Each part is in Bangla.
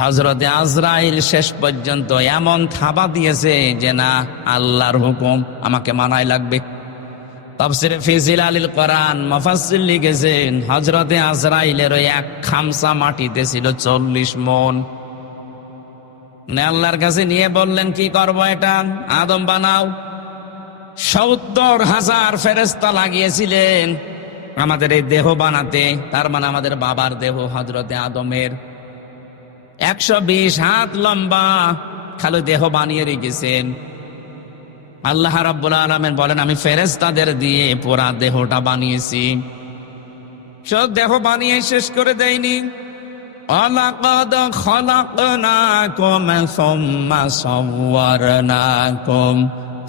হযরতে আজরাইল শেষ পর্যন্ত এমন থাবা দিয়েছে যে না, আল্লাহর হুকুম আমাকে মানাই লাগবে। তাফসীরে ফি জিলালিল কোরআন মুফাসসির লিখেছেন, হযরতে আজরাইলের ওই এক খামসা মাটিতে ছিল 40 মণ। মানে আল্লাহর কাছে নিয়ে বললেন, কি করব এটা? আদম বানাও। 70,000 ফেরেশতা লাগিয়েছিলেন আমাদের এই দেহ বানাতে, তার মানে আমাদের বাবার দেহ হযরতে আদমের 120 হাত লম্বা খালি দেহ বানিয়ে রেখেছেন। আল্লাহ রাব্বুল আলামিন বলেন, আমি ফেরেশতাদের দিয়ে পুরা দেহটা বানিয়েছি। সব দেহ বানিয়ে শেষ করে দেয়নি। ওয়ালাকাদ খালাকনাকুম সুম্মা সাওয়ারনাকুম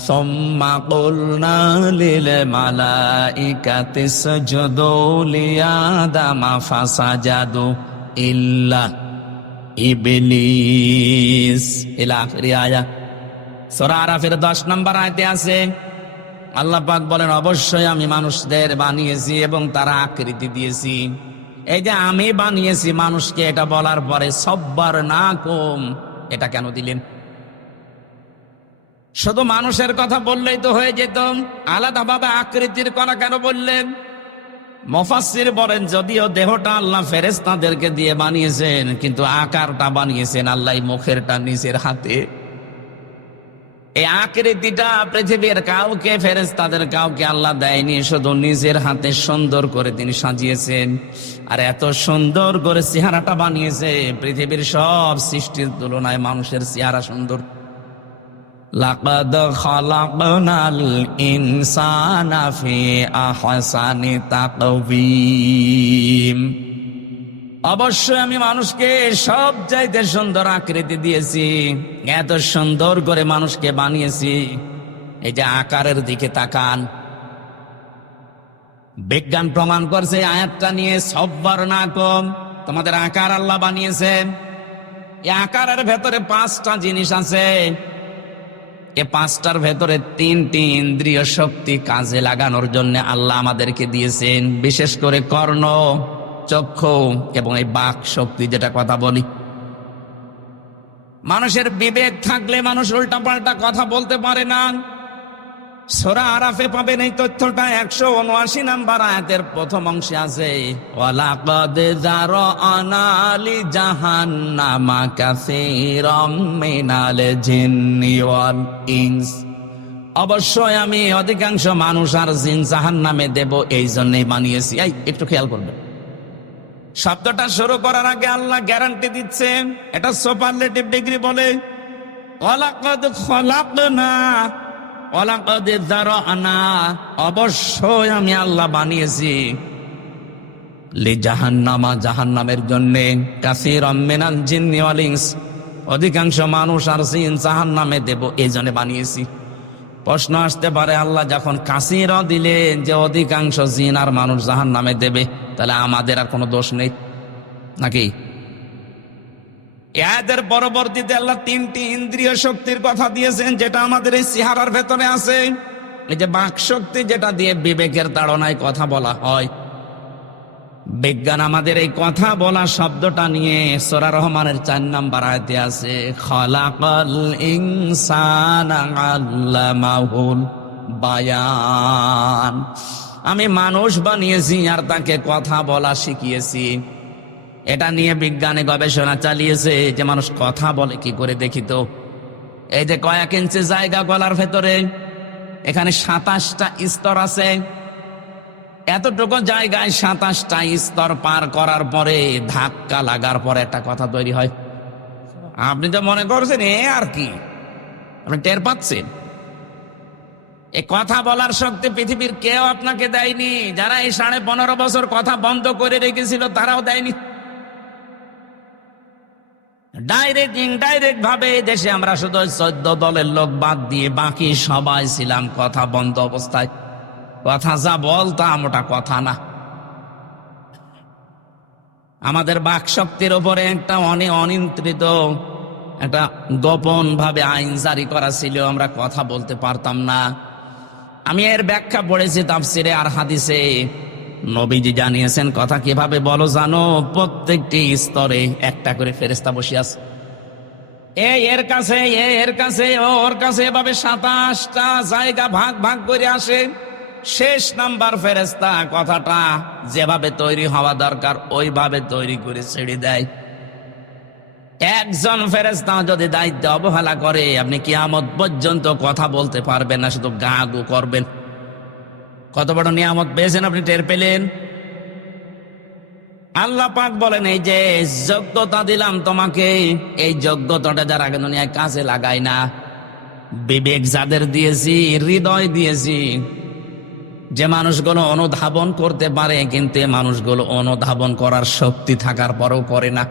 সুম্মা কুলনা লিল মালাইকাতি ইসজুদু লিআদামা ফাসাজাদু ইল্লা ইবলিস। ইলা আখিরি আয়াত। সূরা আরাফের 10 নম্বর আয়াতে আছে, আল্লাহ পাক বলেন, অবশ্যই আমি মানুষদের বানিয়েছি এবং তারা আকৃতি দিয়েছি। এই যে আমি বানিয়েছি মানুষকে, এটা বলার পরে সাব্বারনাকুম এটা কেন দিলেন? শুধু মানুষের কথা বললেই তো হয়ে যেত, আলাদাভাবে আকৃতির কথা কেন বললেন? মুফাসসির বলেন, যদিও দেহটা আল্লাহ ফেরেশতাদেরকে দিয়ে বানিয়েছেন, কিন্তু আকারটা বানিয়েছেন আল্লাহ মুখেরটা নিজের হাতে। এই আকৃতিটা পৃথিবীর কাউকে, ফেরেশতাদের কাউকে আল্লাহ দেয়নি, শুধু নিজের হাতে সুন্দর করে তিনি সাজিয়েছেন। আর এত সুন্দর করে চেহারাটা বানিয়েছে, পৃথিবীর সব সৃষ্টির তুলনায় মানুষের চেহারা সুন্দর। লাকাদ খালাকনাল ইনসানা ফি আহসানি তাকওয়িম। অবশ্যই আমি মানুষকে সব চাইতে সুন্দর আকৃতি দিয়েছি, এত সুন্দর করে মানুষকে বানিয়েছি। এই যে আকারের দিকে তাকান, বিজ্ঞান প্রমাণ করছে আয়াতটা নিয়ে, সাব্বারনাকুম তোমাদের আকার আল্লাহ বানিয়েছেন। এই আকারের ভেতরে 5টা জিনিস আছে। এই 5টার ভেতরে 3টি ইন্দ্রিয় শক্তি কাজে লাগানোর জন্য আল্লাহ আমাদেরকে দিয়েছেন, বিশেষ করে কর্ণ, চক্ষু এবং এই বাক শক্তি, যেটা কথা বলি। মানুষের বিবেক থাকলে মানুষ উল্টাপাল্টা কথা বলতে পারে না। সূরা আরাফে পাবেন এই তথ্যটা, 179 নম্বর আয়াতের প্রথম অংশে আছে, ওয়ালাকাদ যারানা লি জাহান্নামা কাসীরাম মিনাল জিন্নি ওয়াল ইনস। অবশ্যই আমি অধিকাংশ মানুষ আর জিন জাহান্নামে দেব, এই জন্যই বানিয়েছি। এই একটু খেয়াল করবেন, শব্দটা শুরু করার আগে আল্লাহ গ্যারান্টি দিচ্ছে, এটা সুপারলেটিভ ডিগ্রি বলে। ওয়ালাকাদ খালাকনা, ওয়ালাকাদ যারানা, অবশ্যই আমি আল্লাহ বানিয়েছি লি জাহান্নামা, জাহান্নামের জন্য, কাসীরাম মিনাল জিন্নি ওয়াল ইনস, অধিকাংশ মানুষ আর জিন জাহান্নামে দেব, এই জন্য বানিয়েছি। প্রশ্ন আসতে পারে, আল্লাহ যখন কাসীরা দিলেন যে অধিকাংশ জিন আর মানুষ জাহান্নামে দেবে, তাহলে আমাদের আর কোনো দোষ নেই নাকি? এদের পরবর্তীতে আল্লাহ 3টি ইন্দ্রিয় শক্তির কথা দিয়েছেন, যেটা আমাদের এই চেহারার ভেতরে আছে। এই যে বাক শক্তি, যেটা দিয়ে বিবেকের তাড়নায় কথা বলা হয়। বিজ্ঞান আমাদের এই কথা বলা শব্দটা নিয়ে সূরা রহমানের 4 নম্বর আয়াতে আছে, খালাকাল ইনসানা আল্লামাহুল বায়ান। আমি মানুষ বানিয়েছি আর তাকে কথা বলা শিখিয়েছি। এটা নিয়ে বিজ্ঞানে গবেষণা চালিয়েছে যে মানুষ কথা বলে কি করে, দেখি তো। এই যে কয়েক ইঞ্চি জায়গা গলার ভেতরে, এখানে 27টা স্তর আছে। এতটুকু জায়গায় 27টা স্তর পার করার পরে, ধাক্কা লাগার পরে একটা কথা তৈরি হয়। আপনি তো মনে করছেন এ আর কি, আপনি টের পাচ্ছেন? এই কথা বলার শক্তি পৃথিবীর কেউ আপনাকে দেয়নি। যারা এই 15.5 বছর কথা বন্ধ করে রেখেছিল, তারাও দেয়নি। ডাইরেক্ট ইনডাইরেক্ট ভাবে দেশে আমরা শুধু 14 দলের লোক বাদ দিয়ে বাকি সবাই ছিলাম কথা বন্ধ অবস্থায়। কথা যা বলতাম ওটা কথা না। আমাদের বাক শক্তির উপরে একটা অনিয়ন্ত্রিত, একটা গোপন ভাবে আইন জারি করা ছিল, আমরা কথা বলতে পারতাম না। আমি এর ব্যাখ্যা পড়েছি তাফসিরে আর হাদিসে। নবীজি জানিয়েছেন কথা কিভাবে বলো জানো? প্রত্যেকটি স্তরে একটা করে ফেরেশতা বসে আছে। এর কাছে এর কাছে ওর কাছে এভাবে 27টা জায়গা ভাগ ভাগ করে আসে। শেষ নাম্বার ফেরেশতা কথাটা যেভাবে তৈরি হওয়া দরকার ওইভাবে তৈরি করে ছেড়ে দেয়। একজন ফেরেশতা যদি দায়িত্ব অবহেলা করে আপনি কিয়ামত পর্যন্ত কথা বলতে পারবেন না, শুধু গা গু করবেন। কত বড় নিয়ামত পেয়েছেন আপনি, টের পেলেন? আল্লাহ পাক বলেন এই যে যোগ্যতা দিলাম তোমাকে, এই যোগ্যতাটা যারা আগে দুনিয়ায় কাজে লাগায় না, বিবেক যাদের দিয়েছি, হৃদয় দিয়েছি, যে মানুষগুলো অনুধাবন করতে পারে কিন্তু এই মানুষগুলো অনুধাবন করার শক্তি থাকার পরেও করে না।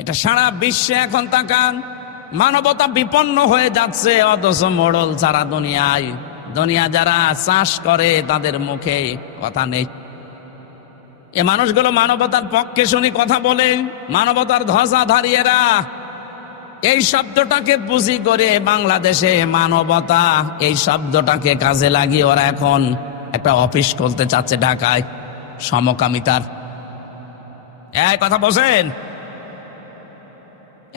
এটা সারা বিশ্বে এখন তাকান, মানবতা বিপন্ন হয়ে যাচ্ছে, অথচ মোড়ল ছাড়া দুনিয়ায় দুনিয়া যারা চাষ করে তাদের মুখে কথা নেই। এ মানুষগুলো মানবতার পক্ষে শুনি কথা বলে, মানবতার ধ্বজাধারীরা এই শব্দটাকে পুঁজি করে বাংলাদেশে মানবতা এই শব্দটাকে কাজে লাগিয়ে ওরা এখন একটা অফিস খুলতে চাচ্ছে ঢাকায় সমকামিতার। এই কথা বলছেন,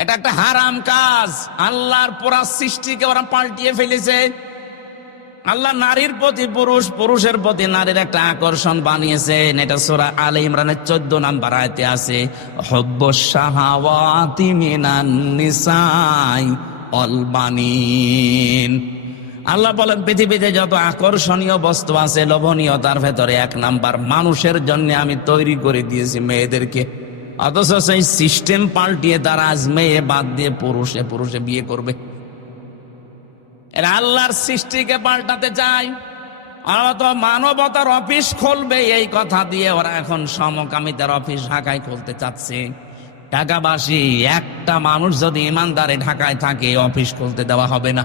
এটা একটা হারাম কাজ। আল্লাহর পুরা সৃষ্টিকে ওরা পাল্টিয়ে ফেলেছে। আল্লাহ নারীর প্রতি পুরুষ, পুরুষের প্রতি নারীর একটা আকর্ষণ বানিয়েছেন। এটা সূরা আলে ইমরানের 14 নম্বর আয়াতে আছে, হুব্বুশ শাহাওয়াতি মিনান নিসাই ওয়াল বানিন। আল্লাহ বলেন পৃথিবীতে যত আকর্ষণীয় বস্তু আছে, লোভনীয়তার ভেতরে 1 নাম্বার মানুষের জন্য আমি তৈরি করে দিয়েছি মেয়েদেরকে। অথচ সেই সিস্টেম পাল্টিয়ে তারা আজ মেয়ে বাদ দিয়ে পুরুষে পুরুষে বিয়ে করবে। এরা আল্লাহর সৃষ্টিকে পাল্টাতে চায়। ওরা তো মানবতার অফিস খুলবে এই কথা দিয়ে ওরা এখন সমকামিতার অফিস ঢাকায় খুলতে চাচ্ছে। ঢাকাবাসী একটা মানুষ যদি ইমানদারে ঢাকায় থাকে অফিস খুলতে দেওয়া হবে না,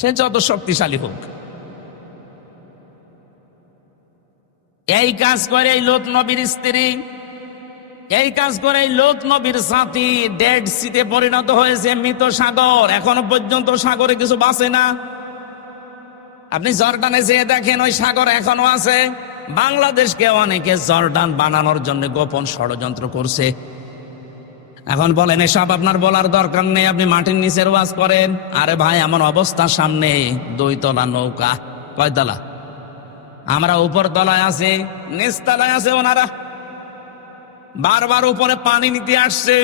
সে যত শক্তিশালী হোক। এই কাজ করে এই লূত নবীর স্ত্রী, এই কাজ করে লূত নবীর সাথী ডেড সিতে পরিণত হয়েছে, মৃত সাগর। এখনো পর্যন্ত সাগরে কিছু বাঁচে না। আপনি জর্ডানে যেয়ে দেখেন ওই সাগর এখনো আছে। বাংলাদেশকে অনেকে জর্ডান বানানোর জন্য গোপন ষড়যন্ত্র করছে। এখন বলেন এসব আপনার বলার দরকার নেই, আপনি মাটির নিচের ওয়াজ করেন। আরে ভাই, এমন অবস্থা সামনে 2 তলা নৌকা। কয় তলা? আমরা উপর তলায় আছি, নিচ তলায় আছে ওনারা। বারবার উপরে পানি নিতে আসছে।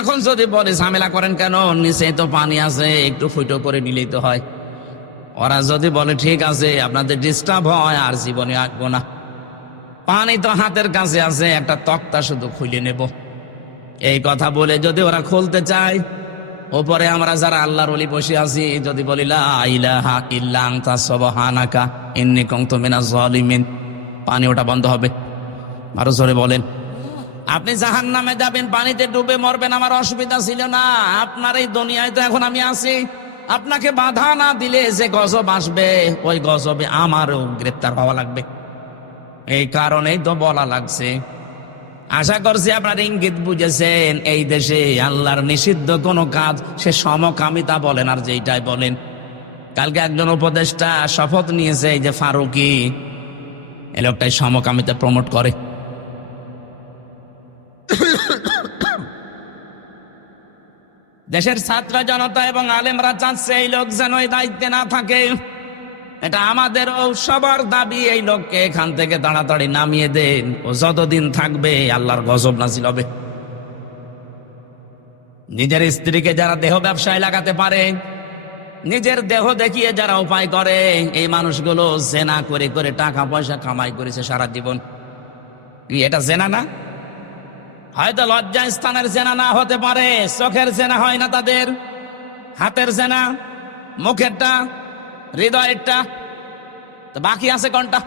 এখন যদি বলে ঝামেলা করেন কেন, নিচে তো পানি আছে, একটু ফুটো করে নিলেই তো হয়। ওরা যদি বলে ঠিক আছে আপনাদের ডিস্টার্ব হয় আর জীবনে আসবো না, পানি তো হাতের কাছে আছে, একটা তক্তা শুধু খুলে নেব। এই কথা বলে যদি ওরা খুলতে চায়, ওপরে আমরা যারা আল্লাহর ওলি বসে আছি যদি বলি লা ইলাহা ইল্লা আনতা সুবহানাকা ইন্নী কুনতু মিনাজ জালিমিন, পানি ওটা বন্ধ হবে। আরো জোরে বলেন। আপনি জাহান্নামে যাবেন, পানিতে ডুবে মরবেন, আমার অসুবিধা ছিল না। আপনার এই দুনিয়ায় তো এখন আমি আছি। আপনাকে বাধা না দিলে যে গজব আসবে, ওই গজবে আমারও গ্রেপ্তার হওয়া লাগবে। এই কারণেই তো বলা লাগছে। আশা করছি আপনার ইঙ্গিত বুঝেছেন। এই দেশে আল্লাহর নিষিদ্ধ কোনো কাজ, সে সমকামিতা বলেন আর যেইটাই বলেন। কালকে একজন উপদেষ্টা শপথ নিয়েছে, এই যে ফারুকি, এই লোকটাই সমকামিতা প্রমোট করে। দেশের ছাত্র জনতা এবং আলেমরা চাচ্ছে এই লোক যেন এই দায়িত্বে না থাকে। এটা আমাদেরও সবার দাবি, এই লোককে এখান থেকে তাড়াতাড়ি নামিয়ে দেন। ও যতদিন থাকবে আল্লাহর গজব নাজিল হবে। নিজের স্ত্রীকে যারা দেহ ব্যবসায় লাগাতে পারে, নিজের দেহ দেখিয়ে যারা উপায় করে, এই মানুষগুলো জেনা করে করে টাকা পয়সা কামাই করেছে সারা জীবন। এটা জেনা না? হয়তো লজ্জা স্থানের জেনা না হতে পারে, চোখের জেনা হয় না তাদের, হাতের জেনা, মুখেরটা, হৃদয়েরটা। তো বাকি আছে কোনটা?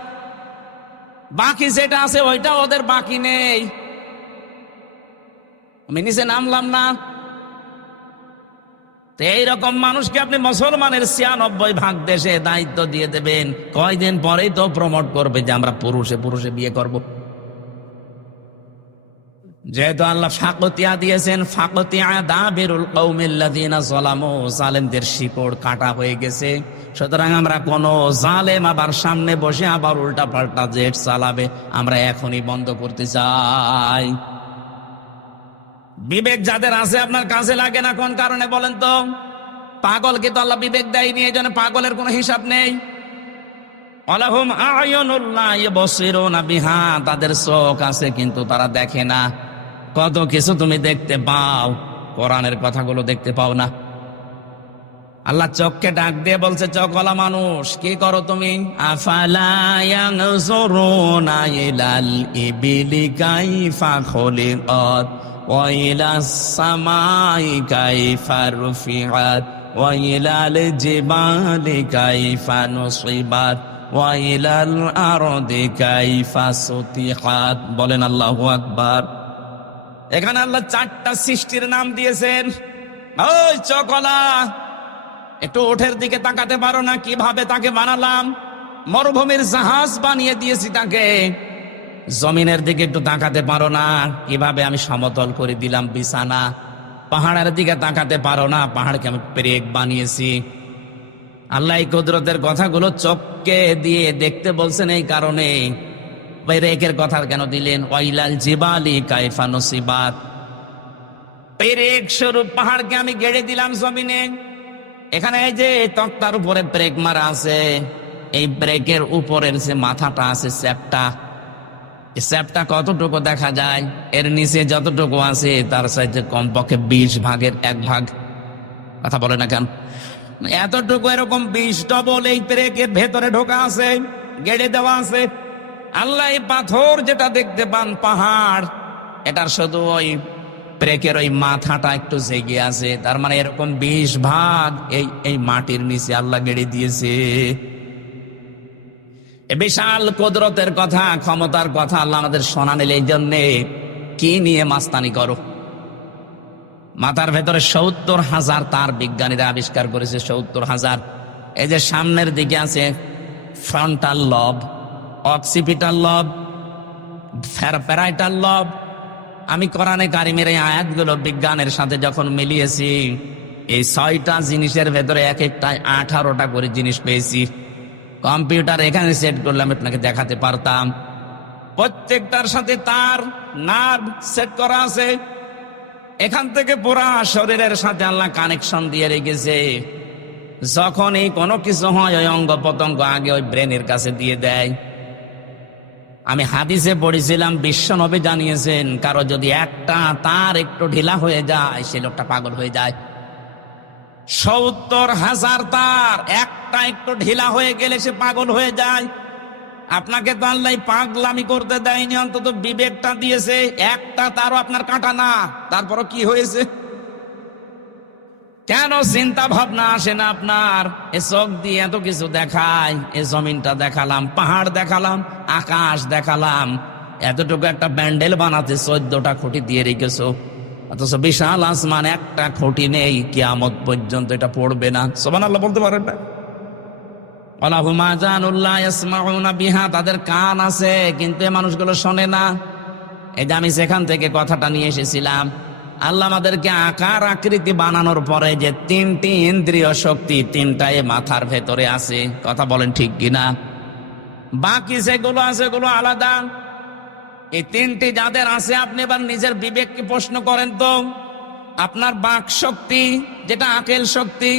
বাকি যেটা আছে ওইটা ওদের বাকি নেই। আমি নিচে নামলাম না। তো এইরকম মানুষকে আপনি মুসলমানের 96% দেশে দায়িত্ব দিয়ে দেবেন, কয়দিন পরেই তো প্রমোট করবে যে আমরা পুরুষে পুরুষে বিয়ে করব। যেহেতু আল্লাহ ফাকতিয়া দিয়েছেন, ফাকতিয়া দাবিরুল কওমিল্লাযিনা যালামু, জালেমদের শিকড় কাটা হয়ে গেছে। সুতরাং আমরা কোন জালেম আবার সামনে বসে আবার উল্টা পাল্টা জেট চালাবে আমরা এখনই বন্ধ করতে চাই। বিবেক যাদের আছে আপনার কাজে লাগে না কোন কারণে বলেন তো? পাগলকে তো আল্লাহ বিবেক দেয়নি, এই জন্য পাগলের কোনো হিসাব নেই। আলাহুম আয়ুনুল লা ইবসিরুনা বিহা, তাদের চোখ আছে কিন্তু তারা দেখে না। কত কিছু তুমি দেখতে পাও, কোরআনের কথাগুলো দেখতে পাও না। আল্লাহ চোখকে ডাক দিয়ে বলছে, চোখওয়ালা মানুষ কি করো তুমি? আফালা ইয়ানজুরুনা ইলাল ইবিলি কাইফা খুলিকাত ওয়া ইলাস সামাই কাইফা রুফিআত ওয়া ইলাল জিবালি কাইফা নুসিবাত ওয়া ইলাল আরদি কাইফা সুতিহাত। বলেন আল্লাহু আকবার। এখানে আল্লাহ 4টা সৃষ্টির নাম দিয়েছেন। ওই চোখওয়ালা, একটু ওঠের দিকে তাকাতে পারো না? কিভাবে তাকে বানালাম, মরুভূমির জাহাজ বানিয়ে দিয়েছি তাকে। জমিনের দিকে একটু তাকাতে পারো না? কিভাবে আমি সমতল করে দিলাম বিছানা। পাহাড়ের দিকে তাকাতে পারো না? পাহাড়কে আমি পেরেক বানিয়েছি। আল্লাহ এই কুদরতের কথাগুলো চোখকে দিয়ে দেখতে বলছেন, এই কারণে পেরেকের কথা কেন দিলেন? ওয়াইলাল জিবালি কাইফা নুসিবাত, পেরেক স্বরূপ পাহাড়কে আমি গেড়ে দিলাম জমিনে। এখানে এই যে তক্তার উপরে ব্রেক মারা আছে, এই ব্রেকের উপরের যে মাথাটা আছে চ্যাপটা, এই চ্যাপটা কতটুকু দেখা যায়? এর নিচে যতটুকু আছে তার চাইতে কমপক্ষে 20 ভাগের 1 ভাগ। কথা বলে না কেন? এতটুকু এরকম 20 ডবল এই ব্রেকের ভেতরে ঢোকা আছে, গেড়ে দেওয়া আছে। আল্লাহ এই পাথর যেটা দেখতে পান পাহাড়, এটার শুধু ওই ব্রেকের ওই মাথাটা একটু জেগে আছে। তার মানে এরকম 20 ভাগ এই মাটির নিচে আল্লাহ গেড়ে দিয়েছে। বিশাল কুদরতের কথা, ক্ষমতার কথা আল্লাহ আমাদের শোনালেন। এই জন্যে কি নিয়ে মাস্তানি করো? মাথার ভেতরে 70,000 তার বিজ্ঞানীরা আবিষ্কার করেছে, 70,000। এই যে সামনের দিকে আছে ফ্রন্টাল লব, অক্সিপিটাল লব, প্যারাইটাল লব। আমি কোরআনে কারিমের এই আয়াতগুলো বিজ্ঞানের সাথে যখন মিলিয়েছি, এই 6টা জিনিসের ভেতরে এক একটায় 18টা করে জিনিস পেয়েছি। কম্পিউটার এখানে সেট করলে আমি আপনাকে দেখাতে পারতাম। প্রত্যেকটার সাথে তার নার্ভ সেট করা আছে। এখান থেকে পুরা শরীরের সাথে আল্লাহ কানেকশন দিয়ে রেখেছে। যখন এই কোনো কিছু হয়, ওই অঙ্গ প্রত্যঙ্গ আগে ওই ব্রেনের কাছে দিয়ে দেয়। আমি হাদিসে পড়েছিলাম, বিশ্বনবী জানিয়েছেন, কারো যদি একটা তার একটু ঢিলা হয়ে যায়, সে লোকটা পাগল হয়ে যায়। 70,000 তার একটা একটু ঢিলা হয়ে গেলে সে পাগল হয়ে যায়। আপনাকে তো আল্লাহ পাগলামি করতে দেয়নি, অন্তত বিবেকটা দিয়েছে। একটা তারও আপনার কাটা না, তারপরও কি হয়েছে? কেন চিন্তা ভাবনা আসে না আপনার? এ চোখ দিয়ে এত কিছু দেখায়, এ জমিনটা দেখালাম, পাহাড় দেখালাম, আকাশ দেখালাম, এতটুকু একটা ব্যান্ডেল বানাতে 14টা খুঁটি দিয়ে রেখেছো, অথচ বিশাল আসমান একটা খুঁটি নেই, কিয়ামত পর্যন্ত এটা পড়বে না। সুবহানাল্লাহ বলতে পারেন না? ওয়ালাহুম আযানুল্লাহ ইয়াসমাউনা বিহা, তাদের কান আছে কিন্তু এই মানুষগুলো শোনে না। এই যে আমি যেখান থেকে কথাটা নিয়ে এসেছিলাম, আল্লাহ আমাদেরকে আকার আকৃতি বানানোর পরে যে 3টি ইন্দ্রিয় শক্তি, 3টাই মাথার ভেতরে আছে। কথা বলেন ঠিক কিনা? বাকি যেগুলো আছে এগুলো আলাদা। এই 3টি যাদের আছে, আপনি এবার নিজের বিবেককে প্রশ্ন করেন তো, আপনার বাক শক্তি যেটা আকেল শক্তি,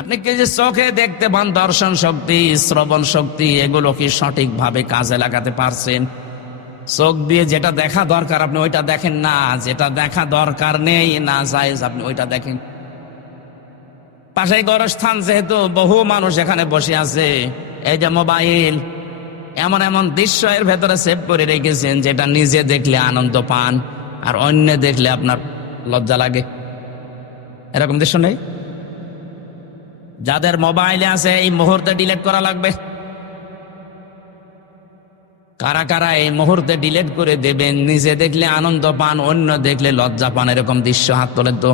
আপনি কি যে চোখে দেখতে পান, দর্শন শক্তি, শ্রবণ শক্তি, এগুলো কি সঠিকভাবে কাজে লাগাতে পারছেন? চোখ দিয়ে যেটা দেখা দরকার আপনি ওইটা দেখেন না, যেটা দেখা দরকার নেই, না জায়েজ, আপনি ওইটা দেখেন। পাশেই গোরস্থান, যেহেতু বহু মানুষ এখানে বসে আছে, এই যে মোবাইল, এমন এমন দৃশ্য এর ভেতরে সেভ করে রেখেছেন যেটা নিজে দেখলে আনন্দ পান আর অন্য দেখলে আপনার লজ্জা লাগে। এরকম দৃশ্য নেই? যাদের মোবাইলে আছে এই মুহূর্তে ডিলিট করা লাগবে। কারা কারা এই মুহূর্তে ডিলিট করে দেবেন? নিজে দেখলে আনন্দ পান, অন্য দেখলে লজ্জা পান, এরকম দৃশ্য হাত তোলেন তো।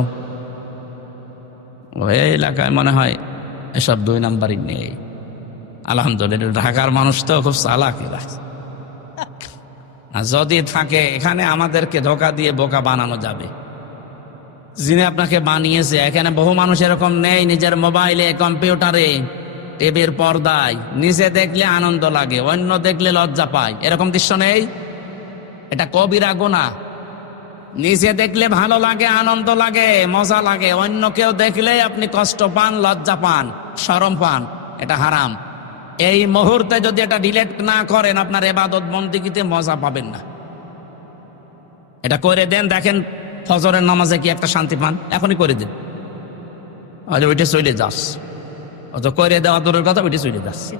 ওই এলাকায় মনে হয় এসব 2 নাম্বারই নেই। আলহামদুলিল্লাহ, ঢাকার মানুষ তো খুব চালাক এরা। আর যদি থাকে এখানে আমাদেরকে ধোঁকা দিয়ে বোকা বানানো যাবে। যিনি আপনাকে বানিয়েছে, এখানে বহু মানুষ এরকম নেই, নিজের মোবাইলে, কম্পিউটারে, টিভির পর্দায় নিজে দেখলে আনন্দ লাগে, অন্য দেখলে লজ্জা পায়, এরকম দৃশ্য নেই? এটা কবিরা গুনাহ। নিজে দেখলে ভালো লাগে, আনন্দ লাগে, মজা লাগে, অন্য কেউ দেখলে আপনি কষ্ট পান, লজ্জা পান, শরম পান, এটা হারাম। এই মুহূর্তে যদি এটা ডিলিট না করেন, আপনার ইবাদত বন্দেগীতে মজা পাবেন না। এটা করে দেন, দেখেন ফজরের নামাজে কি একটা শান্তি পান, এখনই করে দেন। ওইটা চলে যাস, অত করে দেওয়া দূরের কথা, ওইটা চলে যাচ্ছে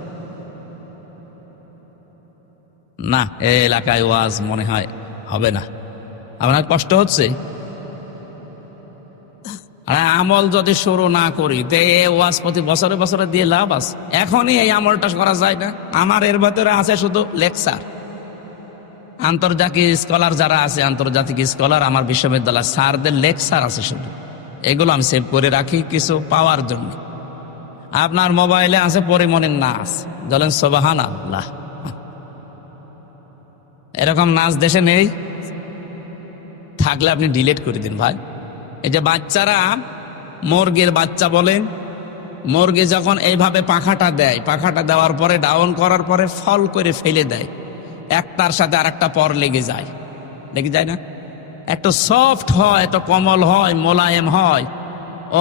না। এই এলাকায় ওয়াজ মনে হয় হবে না, আপনার কষ্ট হচ্ছে। আর আমল যদি শুরু না করি, ওয়াজ প্রতি বছরে বছরে দিয়ে লাভ আছে? এখনই এই আমলটা করা যায় না? আমার এর ভেতরে আছে শুধু লেকচার। আন্তর্জাতিক স্কলার যারা আছে, আন্তর্জাতিক স্কলার, আমার বিশ্ববিদ্যালয় স্যারদের লেকচার আছে শুধু, এগুলো আমি সেভ করে রাখি কিছু পাওয়ার জন্য। আপনার মোবাইলে আছে পরিমণির নাচ, বলেন সুবহানাল্লাহ। এরকম নাচ দেশে নেই, থাকলে আপনি ডিলিট করে দিন ভাই। এই যে বাচ্চারা, মুরগির বাচ্চা বলেন, মুরগি যখন এইভাবে পাখাটা দেয়, পাখাটা দেওয়ার পরে ডাউন করার পরে ফল করে ফেলে দেয়, একটার সাথে আরেকটা পর লেগে যায়, লেগে যায় না? একটু সফট হয়, একটু কোমল হয়, মোলায়েম হয়,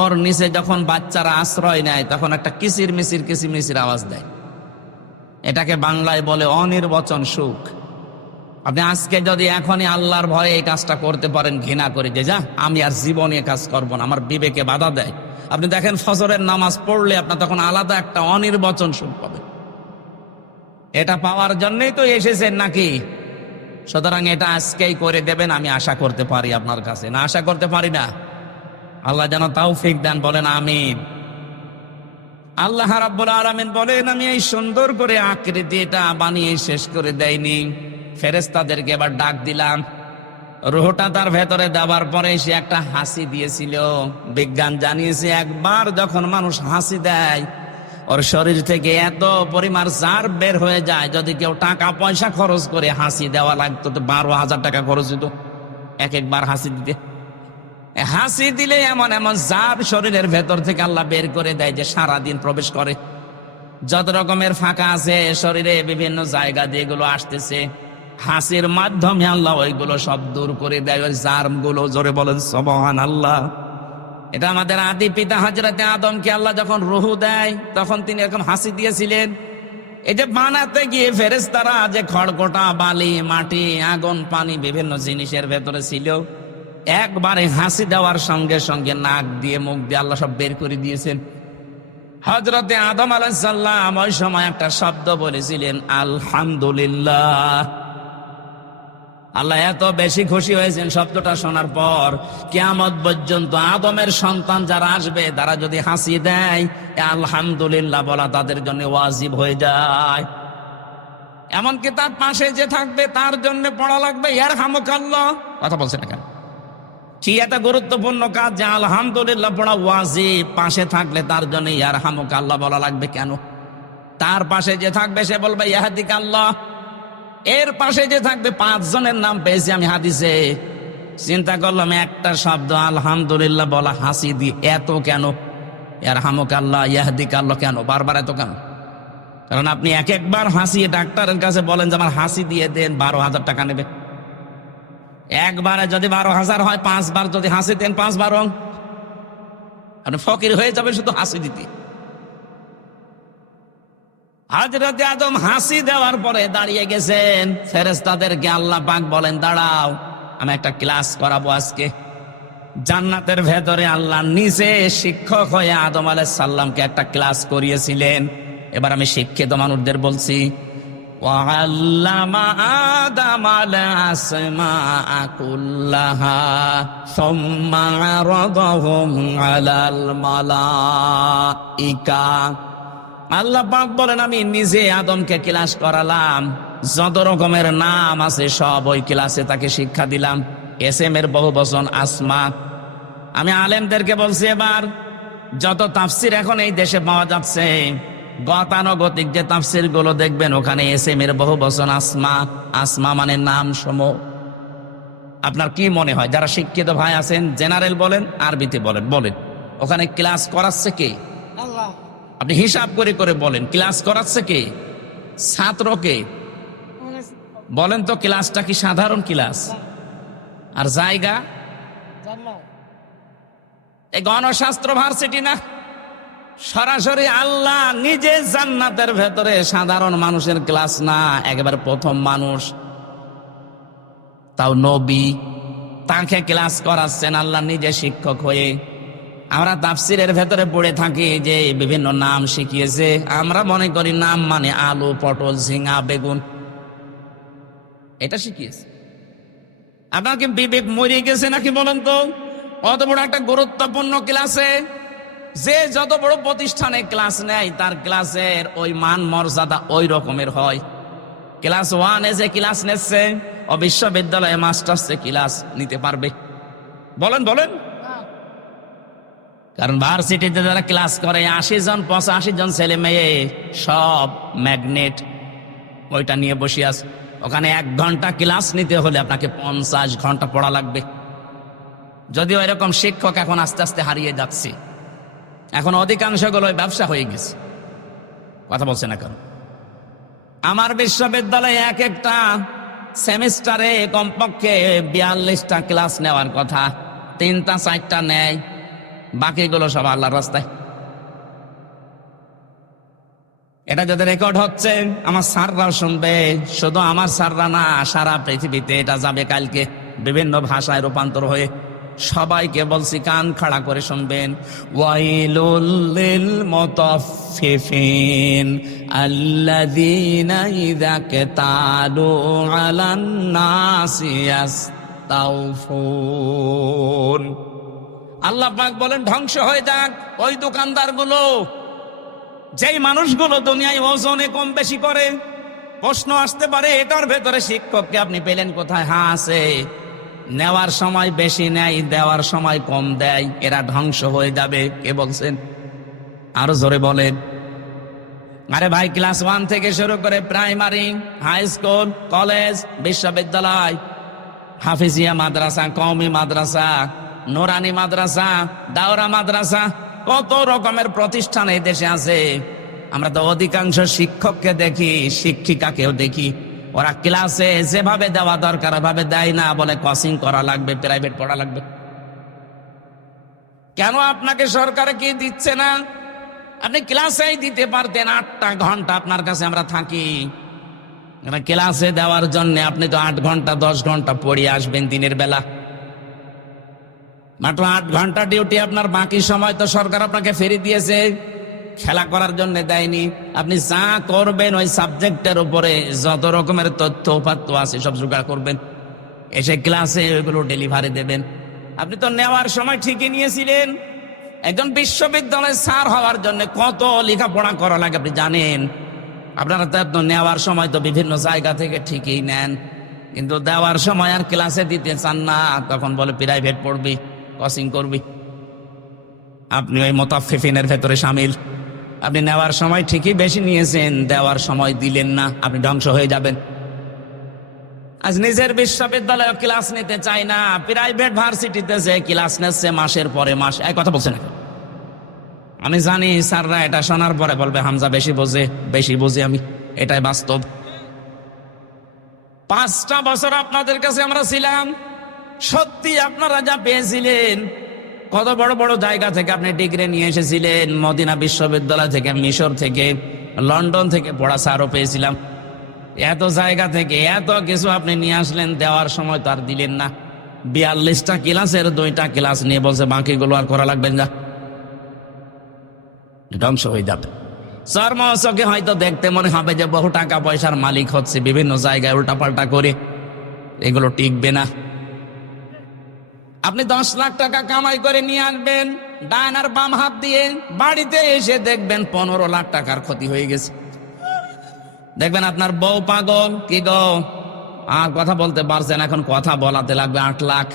ওর নিচে যখন বাচ্চারা আশ্রয় নেয় তখন একটা কিচির মিচির কিচির মিচির আওয়াজ দেয়। এটাকে বাংলায় বলে অনির্বচন সুখ। আপনি আজকে যদি এখনই আল্লাহর ভয়ে এই কাজটা করতে পারেন, ঘৃণা করে যে যা আমি আর জীবনে কাজ করব না, আমার বিবেকে বাধা দেয়, আপনি দেখেন ফজরের নামাজ পড়লে আপনার তখন আলাদা একটা অনির্বচন সুখ পাবেন। এটা পাওয়ার জন্যই তো এসেছেন নাকি? সুতরাং এটা আজকেই করে দেবেন, আমি আশা করতে পারি আপনার কাছে। না আশা করতে পারি না? আল্লাহ যেন তৌফিক দেন, বলেন আমিন। আল্লাহ রাব্বুল আলামিন বলেন, আমি এই সুন্দর করে আকৃতি এটা বানিয়ে শেষ করে দেয়নি, ফেরেশতাদেরকে এবার ডাক দিলাম। রুহটা তার ভেতরে দেওয়ার পরে সে একটা হাসি দিয়েছিল। বিজ্ঞান জানিয়েছে একবার যখন মানুষ হাসি দেয়, ওর শরীর থেকে এত পরিমাণ জার বের হয়ে যায়, যদি কেউ টাকা পয়সা খরচ করে হাসি দেওয়া লাগতো তো 12,000 টাকা খরচ হতো একবার হাসি দিতে। হাসি দিলে এমন এমন জার শরীরের ভেতর থেকে আল্লাহ বের করে দেয় যে সারাদিন প্রবেশ করে। যত রকমের ফাঁকা আছে শরীরে, বিভিন্ন জায়গা দিয়ে এগুলো আসতেছে, হাসির মাধ্যমে আল্লাহ ওইগুলো সব দূর করে দেয়, ওই জার্ম গুলো। জোরে বলেন সুবহানাল্লাহ। এটা আমাদের আদি পিতা হযরতে আদমকে আল্লাহ যখন রূহ দেয় তখন তিনি এরকম হাসি দিয়েছিলেন। এই যে বানাতে গিয়ে ফেরেশতারা যে খড়কটা, বালি, মাটি, আগুন, পানি, বিভিন্ন জিনিসের ভেতরে ছিল, একবারে হাসি দেওয়ার সঙ্গে সঙ্গে নাক দিয়ে, মুখ দিয়ে আল্লাহ সব বের করে দিয়েছেন। হযরতে আদম আলাইহিস সালাম ওই সময় একটা শব্দ বলেছিলেন, আলহামদুলিল্লাহ। আল্লাহ এত বেশি খুশি হয়েছেন শব্দটা শোনার পর, কিয়ামত পর্যন্ত আদমের সন্তান যারা আসবে তারা যদি হাসি দেয়, আলহামদুলিল্লাহ বলা তাদের জন্য ওয়াজিব হয়ে যায়। এমনকি তার পাশে যে থাকবে তার জন্য পড়া লাগবে ইয়ারহামুকাল্লাহ। কথা বলছে না কেন? কি এত গুরুত্বপূর্ণ কাজ যে আলহামদুলিল্লাহ পড়া ওয়াজিব, পাশে থাকলে তার জন্য ইয়ারহামুকাল্লাহ বলা লাগবে কেন? তার পাশে যে থাকবে সে বলবে ইয়াহদিকাল্লাহ। এর পাশে যে থাকবে, 5 জনের নাম পেয়েছি আমি হাদিসে। চিন্তা করলাম একটা শব্দ আলহামদুলিল্লাহ বলা হাসি দি এত কেন? ইয়ারহামুকাল্লাহ, ইয়াহদিকাল্লাহ কেন বারবার এত কেন? কারণ আপনি এক একবার হাসিয়ে ডাক্তারের কাছে বলেন যে আমার হাসি দিয়ে দেন, 12,000 টাকা নেবে। একবারে যদি 12,000 হয়, 5 বার যদি হাসি দেন 5 বার আপনি ফকির হয়ে যাবেন শুধু হাসি দিতে। হযরতে আদম হাসি দেওয়ার পরে দাঁড়িয়ে গেছেন, ফেরেশতাদেরকে আল্লাহ পাক বলেন দাঁড়াও, আমি একটা ক্লাস করাবো আজকে। জান্নাতের ভেতরে আল্লাহ নিজে শিক্ষক হয়ে আদম আলাইহিস সালামকে একটা ক্লাস করিয়েছিলেন। এবার আমি শিক্ষিত মানুষদের বলছি, ওয়াল্লামা আদামাল আসমাআ কুল্লাহা সুম্মা আরাদাহুম আলাল মালাইকা। আল্লাহ পাক বলেন আমি নিজে আদমকে ক্লাস করালাম, যত রকমের নাম আছে সব ওই ক্লাসে তাকে শিক্ষা দিলাম। এসএম এর বহুবচন আসমা। আমি আলেমদেরকে বলছি এবার যত তাফসির এখন এই দেশে পাওয়া যাচ্ছে, গতানুগতিক যে তাফসীর গুলো দেখবেন ওখানে এসএমের বহু বচন আসমা। আসমা মানে নাম সমূহ। আপনার কি মনে হয় যারা শিক্ষিত ভাই আছেন, জেনারেল বলেন আরবিতে বলেন, বলেন ওখানে ক্লাস করাচ্ছে কে? আল্লাহ। আপনি হিসাব করে করে বলেন ক্লাস করাচ্ছে কে? ছাত্রকে? বলেন তো ক্লাসটা কি সাধারণ ক্লাস? আর জায়গা জান্নাত। এই গণশাস্ত্র ভার্সিটি না, সরাসরি আল্লাহ নিজে জান্নাতের ভেতরে, সাধারণ মানুষের ক্লাস না, একেবারে প্রথম মানুষ, তাও নবী, তাকে ক্লাস করাচ্ছেন আল্লাহ নিজে শিক্ষক হয়ে। আমরা তাফসিরের ভেতরে পড়ে থাকি যে বিভিন্ন নাম শিখিয়েছে, আমরা মনে করি নাম মানে আলু, পটল, ঝিঙা, বেগুন, এটা শিখিয়েছে। আপনার কি বিবেক মরে গেছে নাকি বলেন তো? অত বড় একটা গুরুত্বপূর্ণ ক্লাসে যে যত বড় প্রতিষ্ঠানে ক্লাস নেয় তার ক্লাসের ওই মান মর্যাদা ওই রকমের হয়। ক্লাস 1 যে ক্লাস নিচ্ছে ও বিশ্ববিদ্যালয়ে মাস্টার্সে ক্লাস নিতে পারবে? বলেন বলেন। কারণ ভার্সিটিতে যারা ক্লাস করে 80 জন 85 জন ছেলে মেয়ে সব ম্যাগনেট, ওইটা নিয়ে বসে আছে। ওখানে 1 ঘন্টা ক্লাস নিতে হলে আপনাকে 50 ঘন্টা পড়া লাগবে। যদিও এরকম শিক্ষক এখন আস্তে আস্তে হারিয়ে যাচ্ছে, এখন অধিকাংশগুলো ব্যবসা হয়ে গেছে। কথা বলছে না কেন? আমার বিশ্ববিদ্যালয়ে এক একটা সেমিস্টারে কমপক্ষে 42টা ক্লাস নেওয়ার কথা, 3টা 4টা নেয়, বাকিগুলো সব আল্লাহর রাস্তায়। এটা যদি রেকর্ড হচ্ছে আমার স্যাররাও শুনবে, শুধু আমার স্যাররা না, সারা পৃথিবীতে এটা যাবে কালকে বিভিন্ন ভাষায় রূপান্তর হয়ে। সবাইকে বলছি কান খাড়া করে শুনবেন। ওয়াইলুল লিল মুতাফফিফিন আল্লাযীনা ইযা কাতালু আলান নাসি ইস্তাওফুন। আল্লাহ পাক বলেন ধ্বংস হয়ে যাক ওই দোকানদারগুলো, যেই মানুষগুলো দুনিয়ায় ওজনে কম বেশি করে। প্রশ্ন আসতে পারে এটার ভেতরে শিক্ষককে আপনি পেলেন কোথায়? হ্যাঁ আছে, নেওয়ার সময় বেশি নেয়, দেওয়ার সময় কম দেয়, এরা ধ্বংস হয়ে যাবে। কে বলছেন? আরো জোরে বলেন। আরে ভাই, ক্লাস 1 থেকে শুরু করে প্রাইমারি, হাই স্কুল, কলেজ, বিশ্ববিদ্যালয়, হাফিজিয়া মাদ্রাসা, কওমি মাদ্রাসা, নুরানি মাদ্রাসা, দাওরা মাদ্রাসা, কত রকমের প্রতিষ্ঠান এই দেশে আছে। আমরা তো অধিকাংশ শিক্ষককে দেখি, শিক্ষিকাকেও দেখি, ওরা ক্লাসে যেভাবে দেওয়া দরকার ওভাবে দেয় না, বলে কোচিং করা লাগবে, প্রাইভেট পড়া লাগবে। কেন আপনাকে সরকার কি দিচ্ছে না? আপনি ক্লাসেই দিতে পারতেন। 8টা ঘন্টা আপনার কাছে আমরা থাকি, ক্লাসে দেওয়ার জন্য আপনি তো 8 ঘন্টা 10 ঘন্টা পড়িয়ে আসবেন দিনের বেলা। মাত্র 8 ঘন্টা ডিউটি আপনার, বাকি সময় তো সরকার আপনাকে ফেরি দিয়েছে, খেলা করার জন্য দেয়নি। আপনি যা করবেন ওই সাবজেক্টের উপরে যত রকমের তথ্য উপাত্ত আছে সব জোগাড় করবেন, এসে ক্লাসে ওইগুলো ডেলিভারি দেবেন। আপনি তো নেওয়ার সময় ঠিকই নিয়েছিলেন। একজন বিশ্ববিদ্যালয়ের স্যার হওয়ার জন্য কত লেখাপড়া করা লাগে আপনি জানেন। আপনারা তো নেওয়ার সময় তো বিভিন্ন জায়গা থেকে ঠিকই নেন, কিন্তু দেওয়ার সময় আর ক্লাসে দিতে চান না, তখন বলে প্রাইভেট পড়বি, কোচিং করবি। আপনি ওই মুতাফফিফিনের ভেতরে শামিল। আপনি নেওয়ার সময় ঠিকই বেশি নিয়েছেন, দেওয়ার সময় দিলেন না, আপনি ধ্বংস হয়ে যাবেন। আজ নিজের বিশ্ববিদ্যালয়ে ক্লাস নিতে চাই না, প্রাইভেট ভার্সিটিতে যে ক্লাস নিচ্ছে মাসের পরে মাস। এই কথা বলছে না? আমি জানি স্যাররা এটা শোনার পরে বলবে হামজা বেশি বোঝে, বেশি বুঝি আমি, এটাই বাস্তব। 5টা বছর আপনাদের কাছে আমরা ছিলাম, সত্যি আপনারা যা পেয়েছিলেন, কত বড় বড় জায়গা থেকে আপনি ডিগ্রি নিয়ে এসেছিলেন, মদিনা বিশ্ববিদ্যালয় থেকে, মিশর থেকে, লন্ডন থেকে পড়া স্যারও পেয়েছিলাম। এত জায়গা থেকে এত কিছু আপনি নিয়ে আসলেন, দেওয়ার সময় তো আর দিলেন না। 42টা ক্লাসের 2টা ক্লাস নিয়ে বলছে বাকিগুলো আর করা লাগবে না, ধ্বংস হয়ে যাবে। চর্মচকে হয়তো দেখতে মনে হবে যে বহু টাকা পয়সার মালিক হচ্ছে, বিভিন্ন জায়গায় উল্টাপাল্টা করে, এগুলো টিকবে না। আপনি 10 লাখ টাকা কামাই করে নিয়ে আসবেন ডান আর বাম হাত দিয়ে, বাড়িতে এসে দেখবেন 15 লাখ টাকার ক্ষতি হয়ে গেছে। দেখবেন আপনার বউ পাগল, কি গো আর কথা বলতে পারছেন, এখন কথা বলাতে লাগবে 8 লাখ।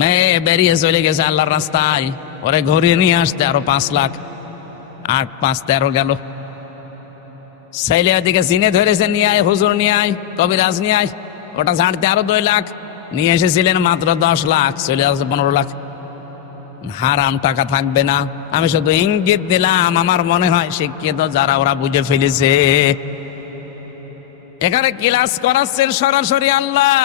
মেয়ে বেরিয়ে চলে গেছে আল্লাহর রাস্তায়, ওরে ঘুরিয়ে নিয়ে আসতে আরো 5 লাখ, 8 5 13 গেল। ছেলে দিকে জিনে ধরেছে, নিয়ে আয় হুজুর, নিয়ে আয় কবিরাজ, নিয়ে আয়, ওটা ছাড়তে আরো 2 লাখ। নিয়ে এসেছিলেন মাত্র 10 লাখ, চলে আসছে 15 লাখ। হারাম টাকা থাকবে না। আমি শুধু ইঙ্গিত দিলাম, আমার মনে হয় শিক্ষিত যারা ওরা বুঝে ফেলেছে। এখানে ক্লাস করাচ্ছেন সরাসরি আল্লাহ।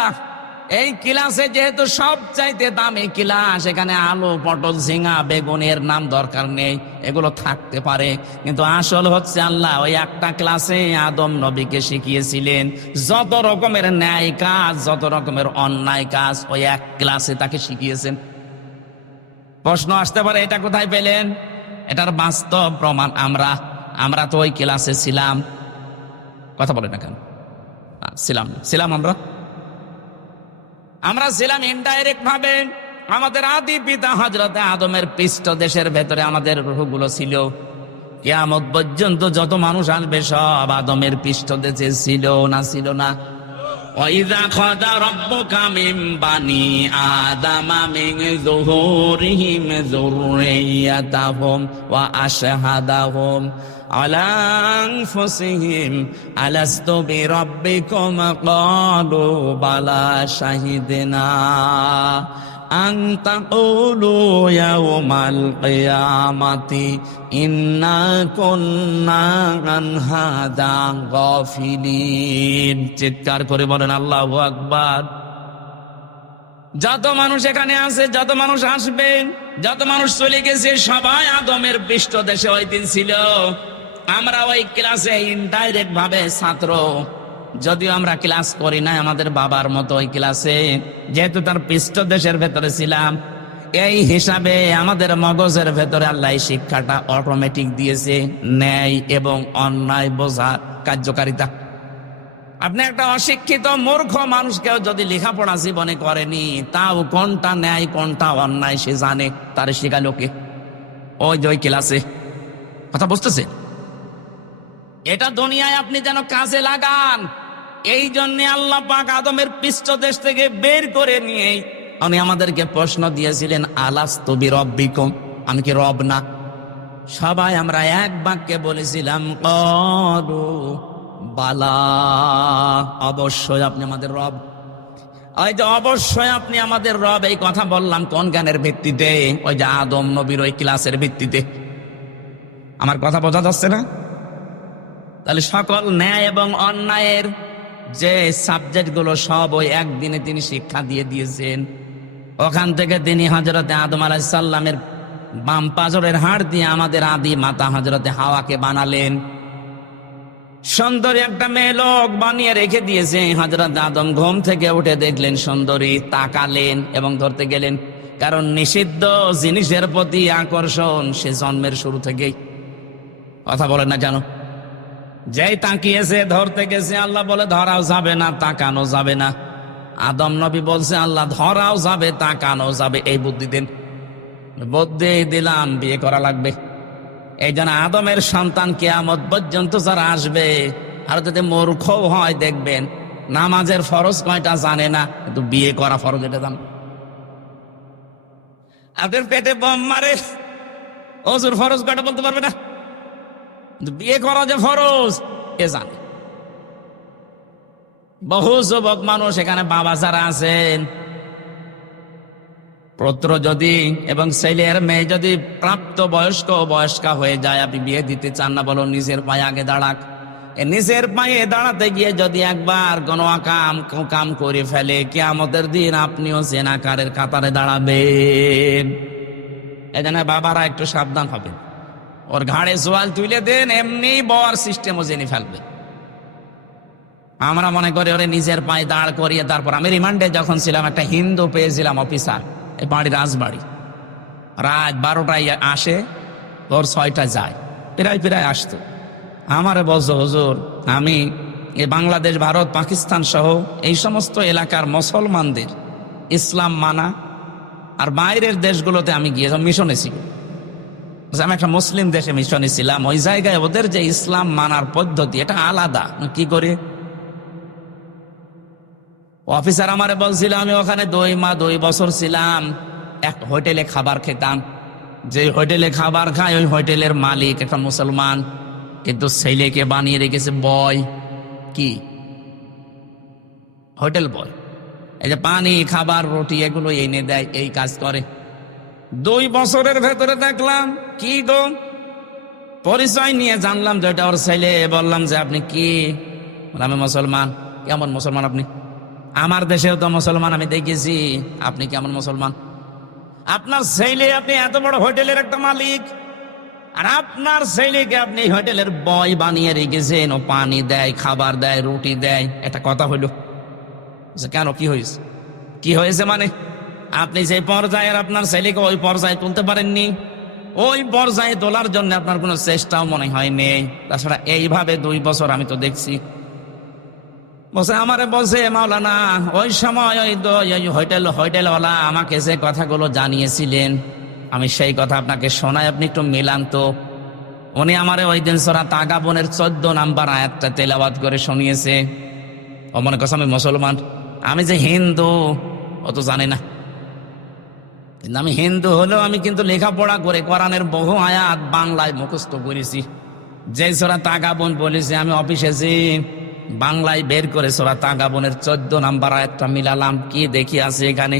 এই ক্লাসে যেহেতু সব চাইতে দামি ক্লাস, এখানে আলু পটল ঝিঙা বেগুনের নাম দরকার নেই, এগুলো থাকতে পারে, কিন্তু আসল হচ্ছে আল্লাহ ওই একটা ক্লাসে আদম নবীকে শিখিয়েছিলেন যত রকমের ন্যায় কাজ, যত রকমের অন্যায় কাজ, ওই এক ক্লাসে তাকে শিখিয়েছেন। প্রশ্ন আসতে পারে এটা কোথায় পেলেন? এটার বাস্তব প্রমাণ আমরা তো ওই ক্লাসে ছিলাম। কথা বলে না কেন? ছিলাম আমরা ছিলাম ইনডাইরেক্ট ভাবে। আমাদের আদি পিতা হযরতে আদমের পৃষ্ঠ দেশের ভেতরে আমাদের রূহগুলো ছিল। কিয়ামত পর্যন্ত যত মানুষ আসবে সব আদমের পৃষ্ঠ দেশে ছিল না? وَإِذَا أَخَذَ رَبُّكَ مِنْ بَنِي آدَمَ مِنْ ظُهُورِهِمْ ذُرِّيَّتَهُمْ وَأَشْهَدَهُمْ عَلَى أَنفُسِهِمْ أَلَسْتُ بِرَبِّكُمْ قَالُوا بَلَى شَهِدْنَا أَن تَقُولُوا يَوْمَ الْقِيَامَةِ إِنَّا كُنَّا عَنْ هَذَا غَافِلِينَ। চিৎকার করে বলেন আল্লাহু আকবার। যত মানুষ এখানে আছে, যত মানুষ আসবে, যত মানুষ চলে গেছে, সবাই আদমের পৃষ্ঠদেশে ওই দিন ছিল। আমরা ওই ক্লাসে ইনডাইরেক্ট ভাবে ছাত্র, যদিও আমরা ক্লাস করি না আমাদের বাবার মতো ওই ক্লাসে, যেহেতু তার পৃষ্ঠদেশের ভেতরে ছিলাম, এই হিসাবে আমাদের মগজের ভেতরে আল্লাহ এই শিক্ষাটা অটোমেটিক দিয়েছে, ন্যায় এবং অন্যায় বোঝার কার্যকারিতা। আপনি একটা অশিক্ষিত মূর্খ মানুষকেও যদি লেখাপড়া জীবনে করেনি, তাও কোনটা ন্যায় কোনটা অন্যায় সে জানে, তার শেখালো কে? ওই যে ওই ক্লাসে। কথা বুঝতেছে? এটা দুনিয়ায় আপনি যেন কাজে লাগান। এই জন্য আল্লাহ পাক আদমের পৃষ্ঠদেশ থেকে বের করে নিয়ে উনি আমাদেরকে প্রশ্ন দিয়েছিলেন, আলাস্তু বিরব্বিকুম, আমি কি রব না? সবাই আমরা এক বাক্যে বলেছিলাম, ক্বালু বালা, অবশ্যই আপনি আমাদের রব। ওই যে অবশ্যই আপনি আমাদের রব, এই কথা বললাম কোন জ্ঞানের ভিত্তিতে? ওই যে আদম নবীর ওই ক্লাসের ভিত্তিতে। আমার কথা বোঝা যাচ্ছে না? তাহলে সকল ন্যায় এবং অন্যায়ের যে সাবজেক্ট গুলো সব ওই একদিনে তিনি শিক্ষা দিয়ে দিয়েছেন। ওখান থেকে তিনি হযরতে আদম আলাইহিস সালামের বাম পাজরের হাড় দিয়ে আমাদের আদি মাতা হযরতে হাওয়াকে বানালেন। সুন্দরী একটা মেয়ে লোক বানিয়ে রেখে দিয়েছে। হযরত আদম ঘুম থেকে উঠে দেখলেন সুন্দরী, তাকালেন এবং ধরতে গেলেন, কারণ নিষিদ্ধ জিনিসের প্রতি আকর্ষণ সে জন্মের শুরু থেকেই। কথা বলেন না কেন? যেই তাকিয়েছে, ধরতে গেছে, আল্লাহ বলে ধরাও যাবে না, তাকানো যাবে না। আদম নবী বলছে, আল্লাহ ধরাও যাবে, তাকানো যাবে, এই বুদ্ধি দেন। বুদ্ধি দিলাম, বিয়ে করা লাগবে। এই জন্য আদমের সন্তান কিয়ামত পর্যন্ত যারা আসবে, আর যদি মূর্খ হয় দেখবেন নামাজের ফরজ কয়টা জানে না, কিন্তু বিয়ে করা ফরজ এটা জানে। আপনার পেটে বম মারে, ওজুর ফরজ কয়টা বলতে পারবে না, বিয়ে করা যে ফরজ এ জানে। বহু যুবক মানুষ এখানে বাবা যারা আছেন, পুত্র যদি এবং ছেলের মেয়ে যদি প্রাপ্ত বয়স্কা হয়ে যায়, আপনি বিয়ে দিতে চান না, বলো নিজের পায়ে আগে দাঁড়াক। নিজের পায়ে দাঁড়াতে গিয়ে যদি একবার কোনো কাম করে ফেলে, কিয়ামতের দিন আপনিও জেনাকারের কাতারে দাঁড়াবেন। এই জন্য বাবারা একটু সাবধান হবেন। ওর ঘাড়ে জোয়াল তুলে দেন, এমনি বর সিস্টেমও জেনে ফেলবে। আমরা মনে করি ওরে নিজের পায়ে দাঁড় করিয়ে, তারপর আমি রিমান্ডে যখন ছিলাম একটা হিন্দু পেয়েছিলাম অফিসার, এই বাড়ি রাজবাড়ি, রাত 12টায় আসে, ওর 6টায় যায়, প্রায় আসতো। আমারে বলছো, হুজুর আমি এই বাংলাদেশ, ভারত, পাকিস্তান সহ এই সমস্ত এলাকার মুসলমানদের ইসলাম মানা আর বাইরের দেশগুলোতে আমি গিয়ে মিশনে ছিল। আমি একটা মুসলিম দেশে মিশনে ছিলাম, ওই জায়গায় ওদের যে ইসলাম মানার পদ্ধতি এটা আলাদা। কি করে? অফিসার আমারে বলছিল, আমি ওখানে 2 বছর ছিলাম, এক হোটেলে খাবার খেতাম। যে হোটেলে খাবার খাই, ওই হোটেলের মালিক একটা মুসলমান। কিন্তু ছেলেকে বানিয়ে রেখেছে বয়, কি হোটেল বয়। এই যে পানি, খাবার, রুটি এগুলো এনে দেয়, এই কাজ করে। 2 বছরের ভেতরে দেখলাম কি গো, পরিচয় নিয়ে জানলাম যে এটা ওর ছেলে। বললাম যে আপনি কি? আমি মুসলমান। কেমন মুসলমান আপনি? আমার দেশেও তো মুসলমান আমি দেখেছি, আপনি কেমন মুসলমান? আপনার ছেলে, আপনি এত বড় হোটেলের একটা মালিক, আর আপনার ছেলেকে আপনি হোটেলের বয় বানিয়ে রেখেছেন। ও পানি দেয়, খাবার দেয়, রুটি দেয়, এটা কথা হইল? কেন, কি হয়েছে? কি হয়েছে মানে আপনি যে পর্যায়ের আপনার ছেলেকে ওই পর্যায়ে তুলতে পারেননি, ওই পর্যায়ে তোলার জন্য আপনার কোনো চেষ্টাও মনে হয় নেই। তাছাড়া এইভাবে 2 বছর আমি তো দেখছি। বসে আমারে বলছে, মাওলানা ওই সময় ওই হোটেলওয়ালা আমাকে যে কথাগুলো জানিয়েছিলেন, আমি সেই কথা আপনাকে শোনাই, আপনি একটু মিলান তো। উনি আমারে ওই দিন সূরা তাগাবুনের 14 নাম্বার আয়াতটা তেলাওয়াত করে শুনিয়েছে। ও মনে করছে আমি মুসলমান, আমি যে হিন্দু ও তো জানে না। কিন্তু আমি হিন্দু হলেও আমি কিন্তু লেখাপড়া করে কোরআনের বহু আয়াত বাংলায় মুখস্থ করেছি। যে সূরা তাগাবুন বলেছে, আমি অফিসে যে বাংলায় বের করে সূরা তাগাবুনের 14 নাম্বার আয়াতটা মিলালাম। কি দেখি আছে এখানে,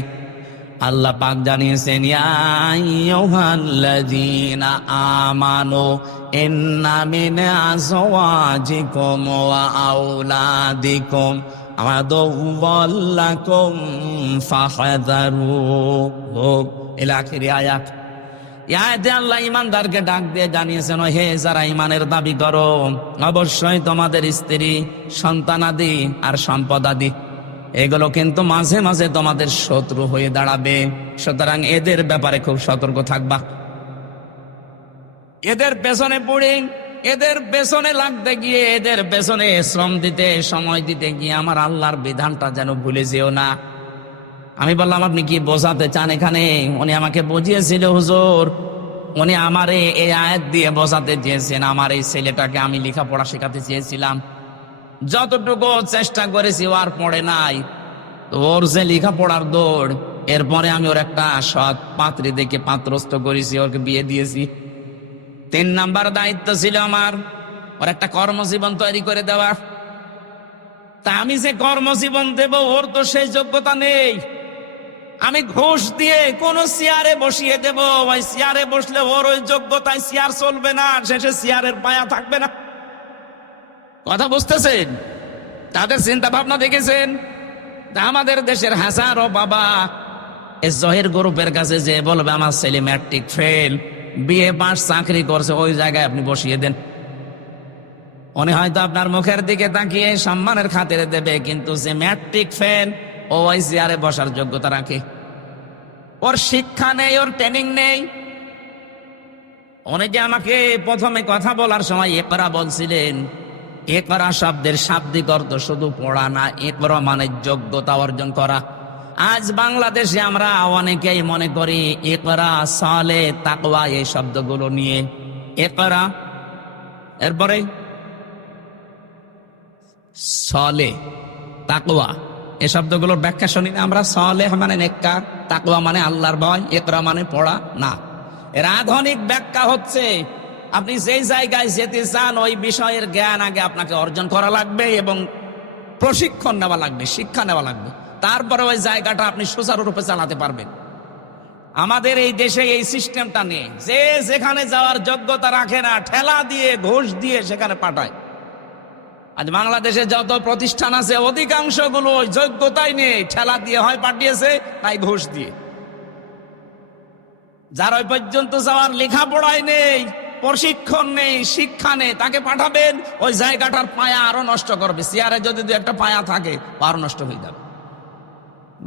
আল্লাহ পাক জানিয়েছেন, ইয়া আইয়ুহাল্লাযীনা আমানু ইন্না মিন আযওয়াজিকুম ওয়া আওলাদিকুম আদুওয়াল লাকুম ফাহযারুহু ইলা আখির আয়াত। আয়াতে আল্লাহ ঈমানদারকে ডাক দিয়ে জানিয়েছেন, হে যারা ঈমানের দাবি করো, অবশ্যই তোমাদের স্ত্রী, সন্তানাদি আর সম্পদাদি এগুলো কিন্তু মাঝে মাঝে তোমাদের শত্রু হয়ে দাঁড়াবে। সুতরাং এদের ব্যাপারে খুব সতর্ক থাকবা। এদের পেছনে পড়ে, এদের পেছনে লাগতে গিয়ে, এদের পেছনে শ্রম দিতে, সময় দিতে গিয়ে আমার আল্লাহর বিধানটা যেন ভুলে যেও না। আমি বললাম, আপনি কি বোঝাতে চান এখানে? উনি আমাকে বুঝিয়েছিল, হুজুর উনি আমারে এই আয়াত দিয়ে বোঝাতে চেয়েছেন। আমার এই ছেলেটাকে আমি লেখাপড়া শেখাতে চেয়েছিলাম, যতটুকু চেষ্টা করেছি ও আর পড়ে নাই। ওর যে লেখাপড়ার দৌড়, এরপরে আমি ওর একটা সৎ পাত্রী দেখে পাত্রস্থ করেছি, ওকে বিয়ে দিয়েছি। 3 নাম্বার দায়িত্ব ছিল আমার ওর একটা কর্মজীবন তৈরি করে দেওয়া। তা আমি যে কর্মজীবন দেব, ওর তো সেই যোগ্যতা নেই। আমি ঘুষ দিয়ে কোন চেয়ারে বসিয়ে দেব, ওই চেয়ারে বসলে ওর ওই যোগ্যতায় চেয়ার চলবে না, শেষে চেয়ারের পায়া থাকবে না। কথা বুঝতেছেন? তাদের চিন্তা ভাবনা দেখেছেন? আমাদের দেশের হাজারো বাবা এই জহির গ্রুপের কাছে যে বলবে আমার ছেলে ম্যাট্রিক ফেল, বিএ পাস, চাকরি করছে, ওই জায়গায় আপনি বসিয়ে দেন। উনি হয়তো আপনার মুখের দিকে তাকিয়ে সম্মানের খাতিরে দেবে, কিন্তু যে ম্যাট্রিক ফেল ও ওই চেয়ারে বসার যোগ্যতা রাখে। ওর শিক্ষা নেই, ওর ট্রেনিং নেই। উনি যে আমাকে প্রথমে কথা বলার সময় ইকরা বলছিলেন, ইকরা শব্দের শাব্দিক অর্থ শুধু পড়া না, ইকরা মানে যোগ্যতা অর্জন করা। আজ বাংলাদেশে আমরা অনেকেই মনে করি ইকরা, সালে, তাকওয়া এই শব্দগুলো নিয়ে। ইকরা, এরপরে সালে, তাকওয়া এই শব্দগুলোর ব্যাখ্যা শুনি না আমরা। সালে মানে নেককার, তাকওয়া মানে আল্লাহর ভয়, ইকরা মানে পড়া না। এর আধুনিক ব্যাখ্যা হচ্ছে, আপনি যেই জায়গায় যেতে চান ওই বিষয়ের জ্ঞান আগে আপনাকে অর্জন করা লাগবে এবং প্রশিক্ষণ নেওয়া লাগবে, শিক্ষা নেওয়া লাগবে, তারপরে ওই জায়গাটা আপনি সুচারুরূপে চালাতে পারবেন। আমাদের এই দেশে এই সিস্টেমটা নেই। যে যেখানে যাওয়ার যোগ্যতা রাখে না, ঠেলা দিয়ে, ঘুষ দিয়ে সেখানে পাঠায়। আজ বাংলাদেশে যত প্রতিষ্ঠান আছে অধিকাংশগুলো যোগ্যতাই নেই, ঠেলা দিয়ে হয় পাঠিয়েছে, নাই ঘুষ দিয়ে। যার ওই পর্যন্ত যাওয়ার লেখাপড়াই নেই, প্রশিক্ষণ নেই, শিক্ষা নেই, তাকে পাঠাবেন ওই জায়গাটার পায়া আরো নষ্ট করবে। চেয়ারে যদি 2-1টা পায়া থাকে, আরো নষ্ট হয়ে যাবে।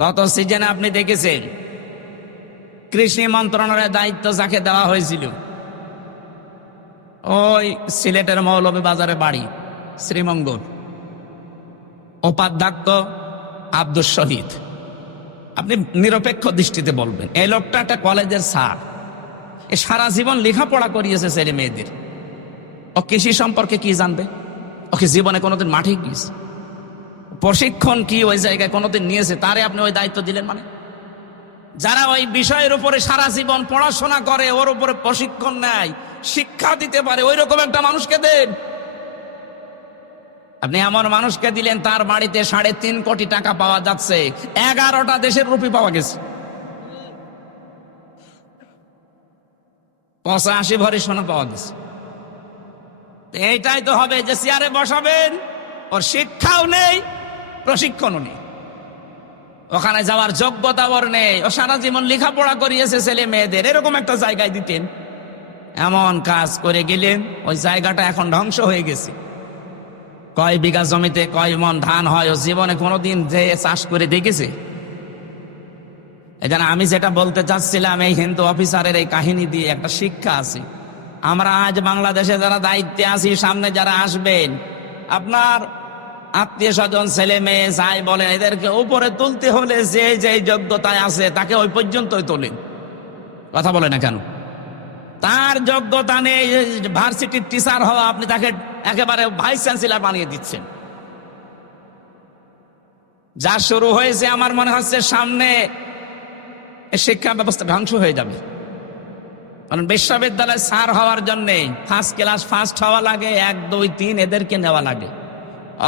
গত সিজনে আপনি দেখেছেন কৃষি মন্ত্রণালয়ের দায়িত্ব যাকে দেওয়া হয়েছিল, ওই সিলেটের মৌলভীবাজারে বাড়ি, শ্রীমঙ্গল, উপাধ্যক্ষ আব্দুল শহীদ। আপনি নিরপেক্ষ দৃষ্টিতে বলবেন, এই লোকটা একটা কলেজের স্যার, এ সারা জীবন লেখাপড়া করিয়েছে ছেলে মেয়েদের। ও কৃষি সম্পর্কে কি জানবে? ওকে জীবনে কোনোদিন মাঠে গিয়েছে, প্রশিক্ষণ কি ওই জায়গায় কোনোদিন নিয়েছে? তারে আপনি ওই দায়িত্ব দিলেন মানে? যারা ওই বিষয়ের উপরে সারা জীবন পড়াশোনা করে, ওর উপরে প্রশিক্ষণ নেয়, শিক্ষা দিতে পারে, ওই রকম একটা মানুষকে দেন। আপনি এমন মানুষকে দিলেন তার বাড়িতে 3.5 কোটি টাকা পাওয়া যাচ্ছে, 11টা দেশের রুপি পাওয়া গেছে, 85 ভরি সোনা পাওয়া গেছে। এইটাই তো হবে যে চেয়ারে বসাবেন, ওর শিক্ষাও নেই, প্রশিক্ষণও নেই, ওখানে যাওয়ার যোগ্যতা ওর নেই, ও সারা জীবন লেখাপড়া করিয়েছে ছেলে মেয়েদের, এরকম একটা জায়গায় দিতেন। এমন কাজ করে গেলেন, ওই জায়গাটা এখন ধ্বংস হয়ে গেছে। কয় বিঘা জমিতে কয় মন ধান হয়, ও জীবনে কোনোদিন যে চাষ করে দেখেছে? এখানে আমি যেটা বলতে চাচ্ছিলাম, এই হিন্দু অফিসারের এই কাহিনী দিয়ে একটা শিক্ষা আছে। আমরা আজ বাংলাদেশে যারা দায়িত্বে আছি, সামনে যারা আসবেন, আপনার আত্মীয় স্বজন ছেলে মেয়ে যাই বলেন, এদেরকে উপরে তুলতে হলে যে যে যোগ্যতায় আছে তাকে ওই পর্যন্তই তোলেন। কথা বলে না কেন? তার যোগ্যতা নেই ভার্সিটির টিচার হওয়া, আপনি তাকে একেবারে ভাইস চ্যান্সেলর বানিয়ে দিচ্ছেন। যা শুরু হয়েছে আমার মনে হচ্ছে সামনে শিক্ষা ব্যবস্থা ধ্বংস হয়ে যাবে। কারণ বিশ্ববিদ্যালয়ে স্যার হওয়ার জন্য ফার্স্ট ক্লাস ফার্স্ট হওয়া লাগে, 1, 2, 3 এদেরকে নেওয়া লাগে।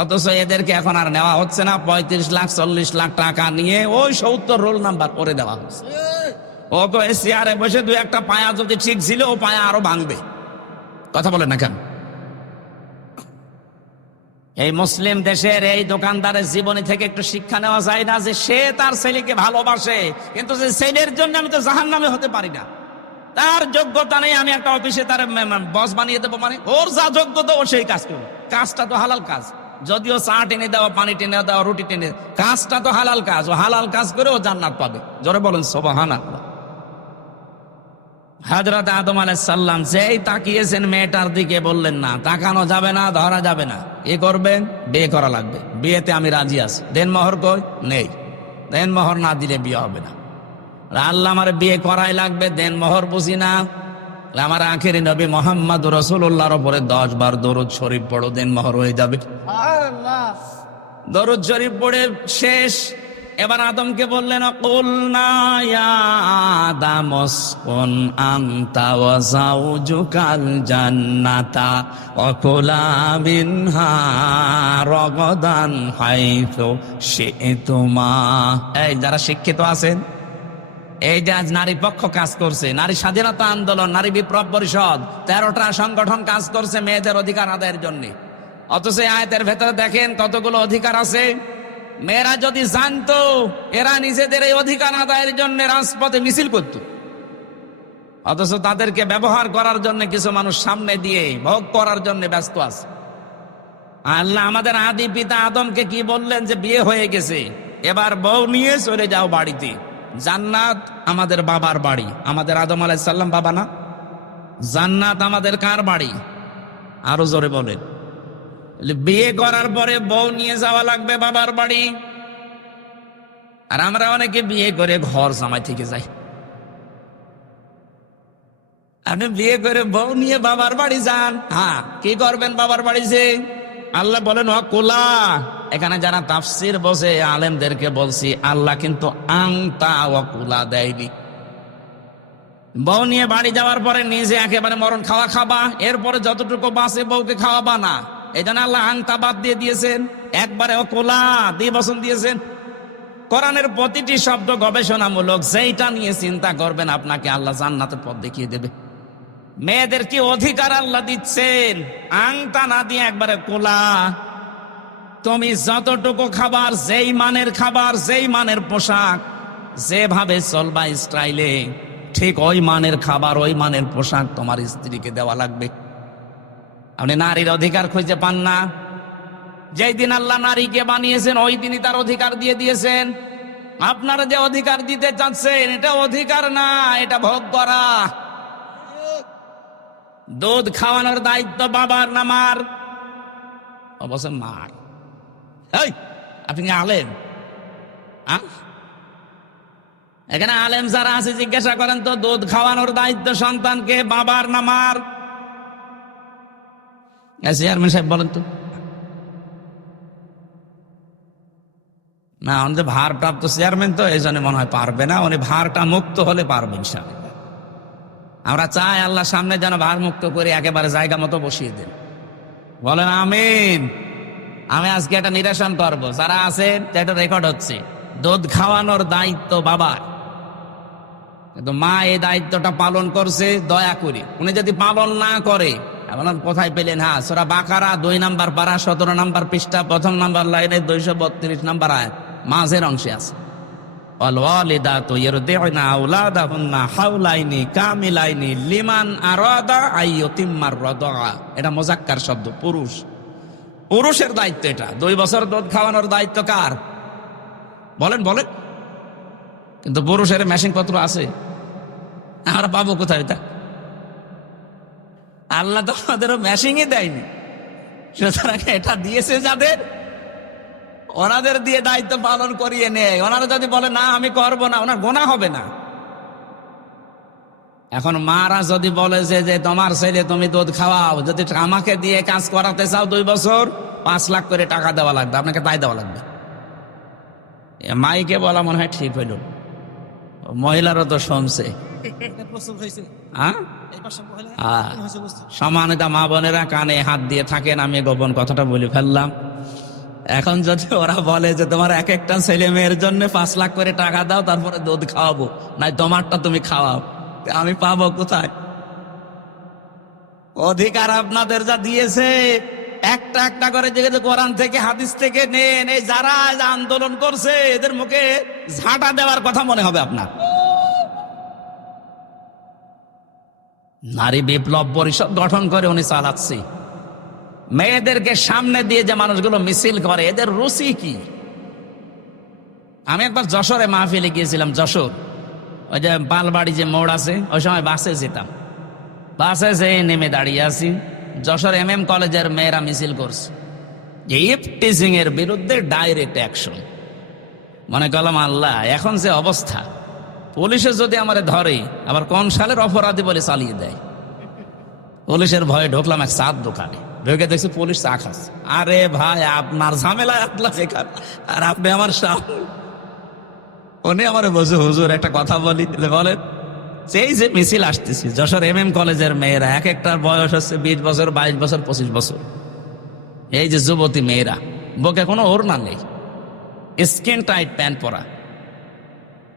অথচ এদেরকে এখন আর নেওয়া হচ্ছে না। 35 লাখ 40 লাখ টাকা নিয়ে ওই 70 রোল নাম্বার করে দেওয়া হচ্ছে। ও তো চেয়ারে বসে 2-1টা পায়া যদি ঠিক ছিল, ও পায়া আরো ভাঙবে। কথা বলে না কেন? এই মুসলিম দেশের এই দোকানদারের জীবনী থেকে একটু শিক্ষা নেওয়া যায় না যে সে তার ছেলেকে ভালোবাসে, কিন্তু যে ছেলের জন্য আমি তো জাহান্নামে হতে পারি না, তার যোগ্যতা নেই, আমি একটা অফিসে তার বস বানিয়ে দেবো, মানে ওর যা যোগ্যতা ও সেই কাজ করবে। কাজটা তো হালাল কাজ, যদিও চা টেনে দেওয়া, পানি টেনে দেওয়া, রুটি টেনে, কাজটা তো হালাল কাজ। ও হালাল কাজ করে ও জান্নাত পাবে। জোরে বলেন সুবহানাল্লাহ। হযরত আদম আলাইহিস সালাম যেই তাকিয়েছেন মেয়েটার দিকে, বললেন না, তাকানো যাবে না, ধরা যাবে না, এ করবেন, বিয়ে করা লাগবে, বিয়েতে আমি রাজি আছি। দেন মোহর কই? নেই। দেন মোহর না দিলে বিয়ে হবে না। আল্লাহ আমার বিয়ে করাই লাগবে, দেন মোহর বুঝি না। আমার আখেরি নবী মুহাম্মদ রাসূলুল্লাহর উপরে 10 বার দরুদ শরীফ পড়ো, দেন মোহর হয়ে যাবে। আল্লাহ দরুদ শরীফ পড়ে শেষ। এবার আদমকে বললেন, কুলনা ইয়া আদম উসকুন আনতা ওয়া যাওজুকাল জান্নাতা ওয়া কুলা মিনহা রাগাদান হাইথু শি'তুমা। এই যারা শিক্ষিত আছেন, এই যে আজ নারী পক্ষ কাজ করছে, নারী স্বাধীনতা আন্দোলন, নারী বিপ্লব পরিষদ, 13টা সংগঠন কাজ করছে মেয়েদের অধিকার আদায়ের জন্য। অথচ এই আয়াতের ভেতরে দেখেন কতগুলো অধিকার আছে। মেয়েরা যদি জানতো, এরা নিজেদের এই অধিকার আদায়ের জন্য রাজপথে মিছিল করত। অথচ তাদেরকে ব্যবহার করার জন্য কিছু মানুষ সামনে দিয়ে ভোগ করার জন্য ব্যস্ত আছে। আল্লাহ আমাদের আদি পিতা আদমকে কি বললেন? যে বিয়ে হয়ে গেছে, এবার বউ নিয়ে চলে যাও বাড়িতে। জান্নাত আমাদের বাবার বাড়ি, আমাদের আদম আলাইহিস সালাম বাবা না? জান্নাত আমাদের কার বাড়ি? আরো জোরে বলেন। বিয়ে করার পরে বউ নিয়ে যাওয়া লাগবে বাবার বাড়ি। আর আমরা অনেকে বিয়ে করে ঘর জামাই থেকে যাই। আপনি বিয়ে করে বউ নিয়ে বাবার বাড়ি যান, হ্যাঁ, কি করবেন বাবার বাড়ি যে? আল্লাহ বলেন ওয়াকুলা। এখানে যারা তাফসির বসে আলেমদেরকে বলছি, আল্লাহ কিন্তু আংতা ওয়াকুলা দেয়নি। বউ নিয়ে বাড়ি যাওয়ার পরে নিজে একেবারে মরণ খাওয়া খাবা, এরপরে যতটুকু বাঁচে বউকে খাওয়াবা না। এই জন্য আল্লাহ আংতা বাদ দিয়ে দিয়েছেন, একবারে ওকুলা দিয়ে বসন দিয়েছেন। কোরআনের প্রতিটি শব্দ গবেষণামূলক, যেইটা নিয়ে চিন্তা করবেন আপনাকে আল্লাহ জান্নাতের পথ দেখিয়ে দেবে। মেয়েদের কি অধিকার আল্লাহ দিচ্ছেন? আংতা না দিয়ে একবারে কোলা। তুমি যতটুকু খাবার, যেই মানের খাবার, যেই মানের পোশাক, যেভাবে চলবা স্টাইলে, ঠিক ওই মানের খাবার, ওই মানের পোশাক তোমার স্ত্রীকে দেওয়া লাগবে। আপনি নারীর অধিকার খুঁজে পান না। যেই দিন আল্লাহ নারীকে বানিয়েছেন, ওই দিনই তার অধিকার দিয়ে দিয়েছেন। আপনারা যে অধিকার দিতে চাচ্ছেন, এটা অধিকার না, এটা ভোগ করা। দুধ খাওয়ানোর দায়িত্ব বাবার না মার? অবশ্য মার। এই আপনি আলেম, এখানে আলেম যারা আছে জিজ্ঞাসা করেন তো, দুধ খাওয়ানোর দায়িত্ব সন্তানকে বাবার না মার? চেয়ারম্যান সাহেব বলেন তো। না, উনি যে ভারপ্রাপ্ত চেয়ারম্যান, তো এই জন্য মনে হয় পারবে না। উনি ভারটা মুক্ত হলে পারবে ইনশাআল্লাহ। আমরা চাই আল্লাহ সামনে যেন ভার মুক্ত করে একেবারে জায়গা মতো বসিয়ে দেন। বলেন আমিন। আমি আজকে একটা নিরসন করবো, যারা আছেন, এটা রেকর্ড হচ্ছে, দুধ খাওয়ানোর দায়িত্ব বাবার, কিন্তু মা এই দায়িত্বটা পালন করছে দয়া করে। উনি যদি পালন না করে, আপনার কোথায় পেলেন? হ্যাঁ, সূরা বাকারা 2 নম্বর পারা 17 নম্বর পৃষ্ঠা 1ম নম্বর লাইনে 232 নম্বর আয়াত মাঝের অংশে আছে, ওয়াল ওয়ালিদাতু ইরদি'না আওলাদাহুন্না হাওলাইনি কামিলাইনি লিমান আরাদা আইয়ুতিম্মার রাদা। এটা মুযাক্কার শব্দ, পুরুষ, পুরুষের দায়িত্ব এটা। 2 বছর দুধ খাওয়ানোর দায়িত্ব কার? বলেন বলেন। কিন্তু পুরুষের মেশিন পত্র আছে, আমরা পাবো কোথায়? এটা আল্লাহ তো আমাদেরও মেশিনই দেয়নি, সুতরাং এটা দিয়েছে যাদের, ওনাদের দিয়ে দায়িত্ব পালন করিয়ে নেয়। ওনারা যদি বলে না আমি করব না, ওনার গোনা হবে না। এখন মারা যদি বলে যে তোমার ছেলে তুমি দুধ খাওয়াও, যদি আমাকে দিয়ে কাজ করাতে চাও 2 বছর 5 লাখ করে টাকা দেওয়া লাগবে, আপনাকে তাই দেওয়া লাগবে। মাইকে বলা মনে হয় ঠিক হইল, মহিলারও তো শুনছে। সমানতা মা বোনেরা কানে হাত দিয়ে থাকেন, আমি গোপন কথাটা বলে ফেললাম। এখন যদি ওরা বলে যে তোমার এক একটা ছেলে মেয়ের জন্য 5 লাখ করে টাকা দাও, তারপরে দুধ খাওয়াবো, নাই তোমারটা তুমি খাওয়াও, আমি পাবো কোথায়? অধিকার আপনাদের যা দিয়েছে, একটা একটা করে যেগুলো কোরআন থেকে হাদিস থেকে নেন। এই যারা আন্দোলন করছে এদের মুখে ঝাঁটা দেওয়ার কথা মনে হবে আপনার। নারী বিপ্লব পরিষদ গঠন করে উনি চালাচ্ছে। মেয়েদেরকে সামনে দিয়ে যে মানুষগুলো মিছিল করে, এদের রুচি কি? আমি একবার যশোরে মাহফিলে গিয়েছিলাম, যশোর ওই যে পালবাড়ি যে মোড় আছে, ওই সময় বাসে যেতাম। বাসে যে নেমে দাঁড়িয়ে আছি, যশোর MM কলেজের মেয়েরা মিছিল করছে ইফটিজিং এর বিরুদ্ধে ডাইরেক্ট অ্যাকশন। মনে করলাম আল্লাহ, এখন যে অবস্থা, পুলিশে যদি আমারে ধরে, আবার কোন সালের অপরাধী বলে চালিয়ে দেয়। পুলিশের ভয়ে ঢুকলাম এক চার দোকানে, ঢুকে দেখছি পুলিশ চা খাচ্ছে। আরে ভাই, আপনার ঝামেলায় আপনার এখানে, আর আপনি আমার সামনে। উনি আমার বসে, হুজুর একটা কথা বলি। বলেন। সেই যে মিছিল আসতেছি, যশোর MM কলেজের মেয়েরা, এক একটার বয়স হচ্ছে 20 বছর 22 বছর 25 বছর। এই যে যুবতী মেয়েরা, বুকে কোনো ওড়না নেই, স্কিন টাইট প্যান্ট পরা,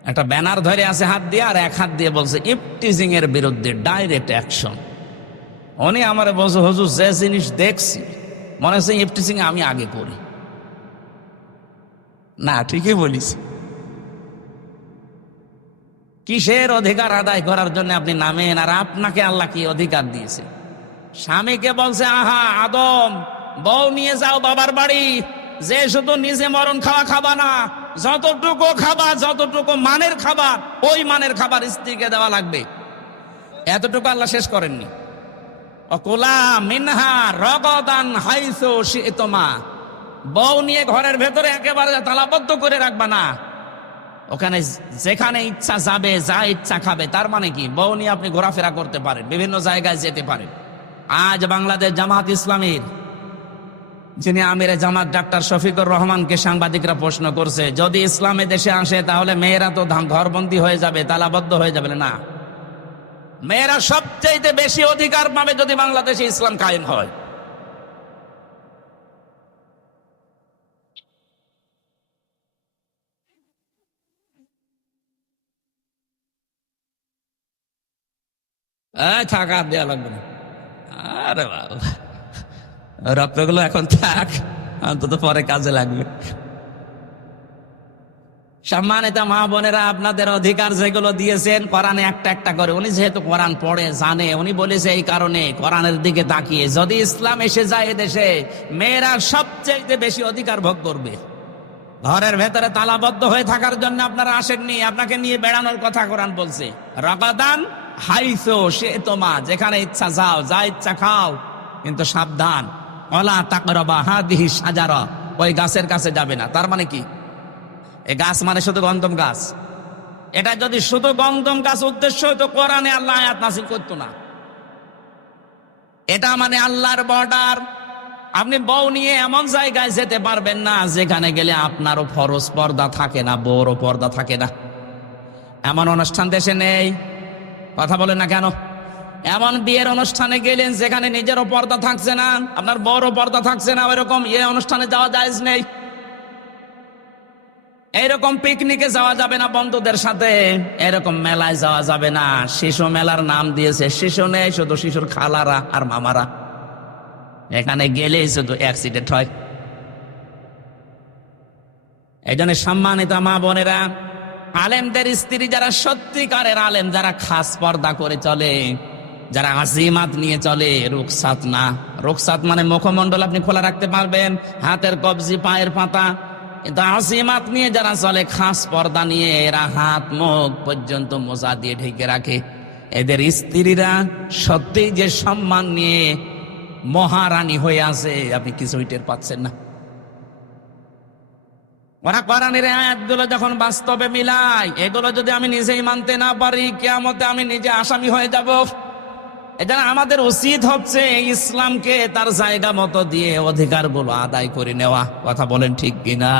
একটা ব্যানার ধরে আছে হাত দিয়ে, আর এক হাত দিয়ে বলছে ইফটিজিং এর বিরুদ্ধে ডাইরেক্ট অ্যাকশন। উনি আমার বলছে, হুজুর যে জিনিস দেখছি মনে হচ্ছে ইফটিজিং আমি আগে করি। না, ঠিকই বলিস। কিসের অধিকার আদায় করার জন্য আপনি নামেন? আর আপনাকে আল্লাহ কি অধিকার দিয়েছে? স্বামীকে বলছে, আহা আদম, বউ নিয়ে যাও বাবার বাড়ি, যে শুধু নিজে মরণ খাওয়া খাবা না, যতটুকু খাবা, যতটুকু মানের খাবার, ওই মানের খাবার স্ত্রীকে দেওয়া লাগবে। এতটুকু আল্লাহ শেষ করেননি। অকুলা মিনহা রগদান হাইসু শি'তুমা, বউ নিয়ে ঘরের ভেতরে একেবারে তালাবদ্ধ করে রাখবা না, ওখানে যেখানে ইচ্ছা যাবে, যা ইচ্ছা খাবে। তার মানে কি, বউ নিয়ে আপনি ঘোরাফেরা করতে পারেন, বিভিন্ন জায়গায় যেতে পারেন। আজ বাংলাদেশ জামাত ইসলামীর যিনি আমিরে জামাত ডাক্তার শফিকুর রহমানকে সাংবাদিকরা প্রশ্ন করছে, যদি ইসলামে দেশে আসে তাহলে মেয়েরা তো ঘরবন্দি হয়ে যাবে, তালাবদ্ধ হয়ে যাবে। না, মেয়েরা সবচেয়ে বেশি অধিকার পাবে যদি বাংলাদেশে ইসলাম কায়েম হয়। থাকা দেওয়া লাগবে না। আরে বাবা, রক্তগুলো এখন থাক, অন্তত পরে কাজে লাগবে। সম্মানিত মা বোনেরা, আপনাদের অধিকার যেগুলো দিয়েছেন কোরআনে একটা একটা করে, উনি যেহেতু কোরআন পড়ে জানে, উনি বলেছে এই কারণে কোরআনের দিকে তাকিয়ে, যদি ইসলাম এসে যায় এদেশে, মেয়েরা সবচেয়ে বেশি অধিকার ভোগ করবে। ঘরের ভেতরে তালাবদ্ধ হয়ে থাকার জন্য আপনারা আসেননি, আপনাকে নিয়ে বেড়ানোর কথা কোরআন বলছে। রগাদান হাইসু শি'তুমা, যেখানে ইচ্ছা যাও, যা ইচ্ছা খাও, কিন্তু সাবধান, ওয়ালা তাকরাবা হাদিহি শাজারা, ওই গাছের কাছে যাবে না। তার মানে কি, এই গাছ মানে শুধু গন্ধম গাছ। এটা যদি শুধু গন্ধম গাছ উদ্দেশ্য হইতো, কোরআনে আল্লাহ আয়াত নাযিল করতো না। এটা মানে আল্লাহর বর্ডার, আপনি বউ নিয়ে এমন জায়গায় যেতে পারবেন না যেখানে গেলে আপনারও ফরজ পর্দা থাকে না, বউরও পর্দা থাকে না। এমন অনুষ্ঠান দেশে নেই, কথা বলেন না কেন? এমন বিয়ের অনুষ্ঠানে গেলেন যেখানে নিজেরও পর্দা থাকছে না, আপনার বউরও পর্দা থাকছে না, ওইরকম অনুষ্ঠানে যাওয়া জায়েজ নেই। এইরকম পিকনিকে যাওয়া যাবে না বন্ধুদের সাথে, এরকম মেলায় যাওয়া যাবে না। শিশু মেলার নাম দিয়েছে, শিশু নেই, শুধু শিশুর খালারা আর মামারা। এখানে গেলেই শুধু অ্যাক্সিডেন্ট হয়। এই জন্য সম্মানিত মা বোনেরা, আলেমদের স্ত্রী যারা সত্যিকারের আলেম, যারা খাস পর্দা করে চলে, যারা আজিমাত নিয়ে চলে, রুকসাত না। রুকসাত মানে মুখমণ্ডল আপনি খোলা রাখতে পারবেন, হাতের কবজি, পায়ের পাতা, কিন্তু আজিমাত নিয়ে যারা চলে, খাস পর্দা নিয়ে, এরা হাত মুখ পর্যন্ত মোজা দিয়ে ঢেকে রাখে। এদের স্ত্রীরা সত্যি যে সম্মান নিয়ে মহারানী হয়ে আছে, আপনি কিছুই টের পাচ্ছেন না। ওরা কোরআনের আয়াতগুলো যখন বাস্তবে মিলায়, এগুলো যদি আমি নিজেই মানতে না পারি, কিয়ামতে আমি নিজে আসামি হয়ে যাব। এজন্য আমাদের উচিত হচ্ছে ইসলামকে তার জায়গা মতো দিয়ে অধিকারগুলো আদায় করে নেওয়া। কথা বলেন ঠিক কিনা?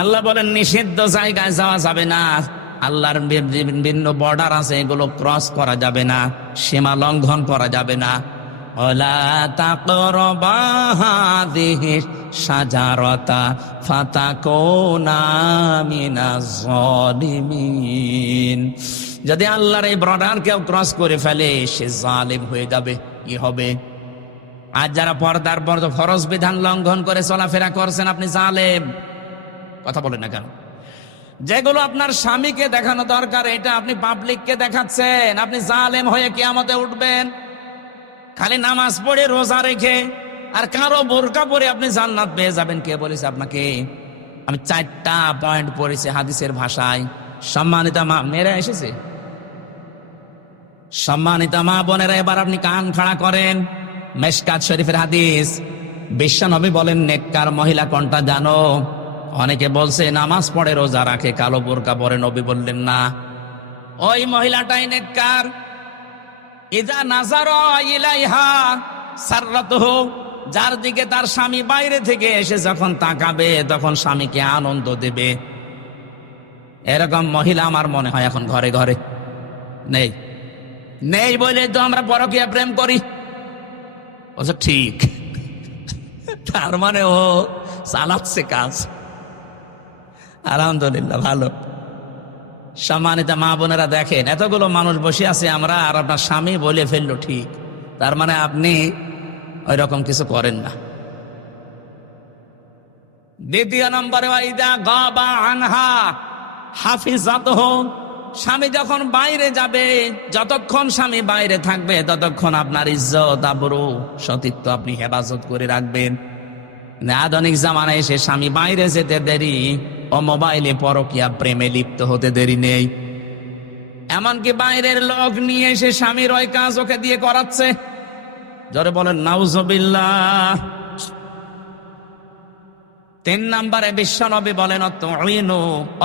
আল্লাহ বলেন নিষিদ্ধ জায়গায় যাওয়া যাবে না, আল্লাহর বিভিন্ন বর্ডার আছে, এগুলো ক্রস করা যাবে না, সীমা লঙ্ঘন করা যাবে না। ওয়ালা তাকরাবা হাযিহি শাজারাতা ফাতাকুনা মিনাজ জালিমিন। যদি আল্লাহর এই বর্ডার কেউ ক্রস করে ফেলে, সে জালিম হয়ে যাবে। কি হবে? আজ যারা পর্দার ফরজ বিধান লঙ্ঘন করে চলাফেরা করছেন, আপনি জালেম। কথা বলেন না কেন? যেগুলো আপনার স্বামীকে দেখানো দরকার, এটা আপনি পাবলিককে দেখাচ্ছেন, আপনি জালেম হয়ে কিয়ামতে উঠবেন। খালি নামাজ পড়ে, রোজা রেখে, আর কারো বোরকা পরে আপনি জান্নাত পেয়ে যাবেন। কে বলেছে আপনাকে? আমি 4টা পয়েন্ট পড়েছি হাদিসের ভাষায়। সম্মানিতা মা মেয়েরা এসেছে, সম্মানিতা মা বোনেরা, এবার আপনি কান খাড়া করেন। মেশকাত শরীফের হাদিস, বিশ্বনবী বলেন, নেককার মহিলা কোনটা জানো? অনেকে বলছে নামাজ পড়ে, রোজা রাখে, কালো বোরকা পরে। নবী বললেন না, ওই মহিলাটাই নেককার। ইজা নাজারা ইলাইহা সাররাতুহু, যার দিকে তার স্বামী বাইরে থেকে এসে যখন তাকাবে, তখন স্বামীকে আনন্দ দেবে। এরকম মহিলা আমার মনে হয় এখন ঘরে ঘরে নেই। নেই বলে তো আমরা পরকীয়া প্রেম করি। বলছে ঠিক, তার মানে ও চালাচ্ছে কাজ। আলহামদুলিল্লাহ, ভালো। সম্মানিত মা বোনেরা, দেখেন এতগুলো মানুষ বসে আছে আমরা, আর আপনার স্বামী বলে ফেললো ঠিক, তার মানে আপনি ওই রকম কিছু করেন না। দ্বিতীয় নম্বরে, ওয়াইদা গাবা আনহা হাফিজাতুহু, স্বামী যখন বাইরে যাবে, যতক্ষণ স্বামী বাইরে থাকবে, ততক্ষণ আপনার ইজ্জত, আবরু, সতীত্ব আপনি হেফাজত করে রাখবেন। আধুনিক জামানায় এসে স্বামী বাইরে যেতে দেরি, ও মোবাইলে পরকীয়া প্রেমে লিপ্ত হতে দেরি নেই। এমনকি বাইরের লোক নিয়ে এসে স্বামীর ওই কাজ ওকে দিয়ে করাচ্ছে। জোরে বলেন নাউজুবিল্লাহ। 3 নম্বরে বিশ্বনবী বলেন,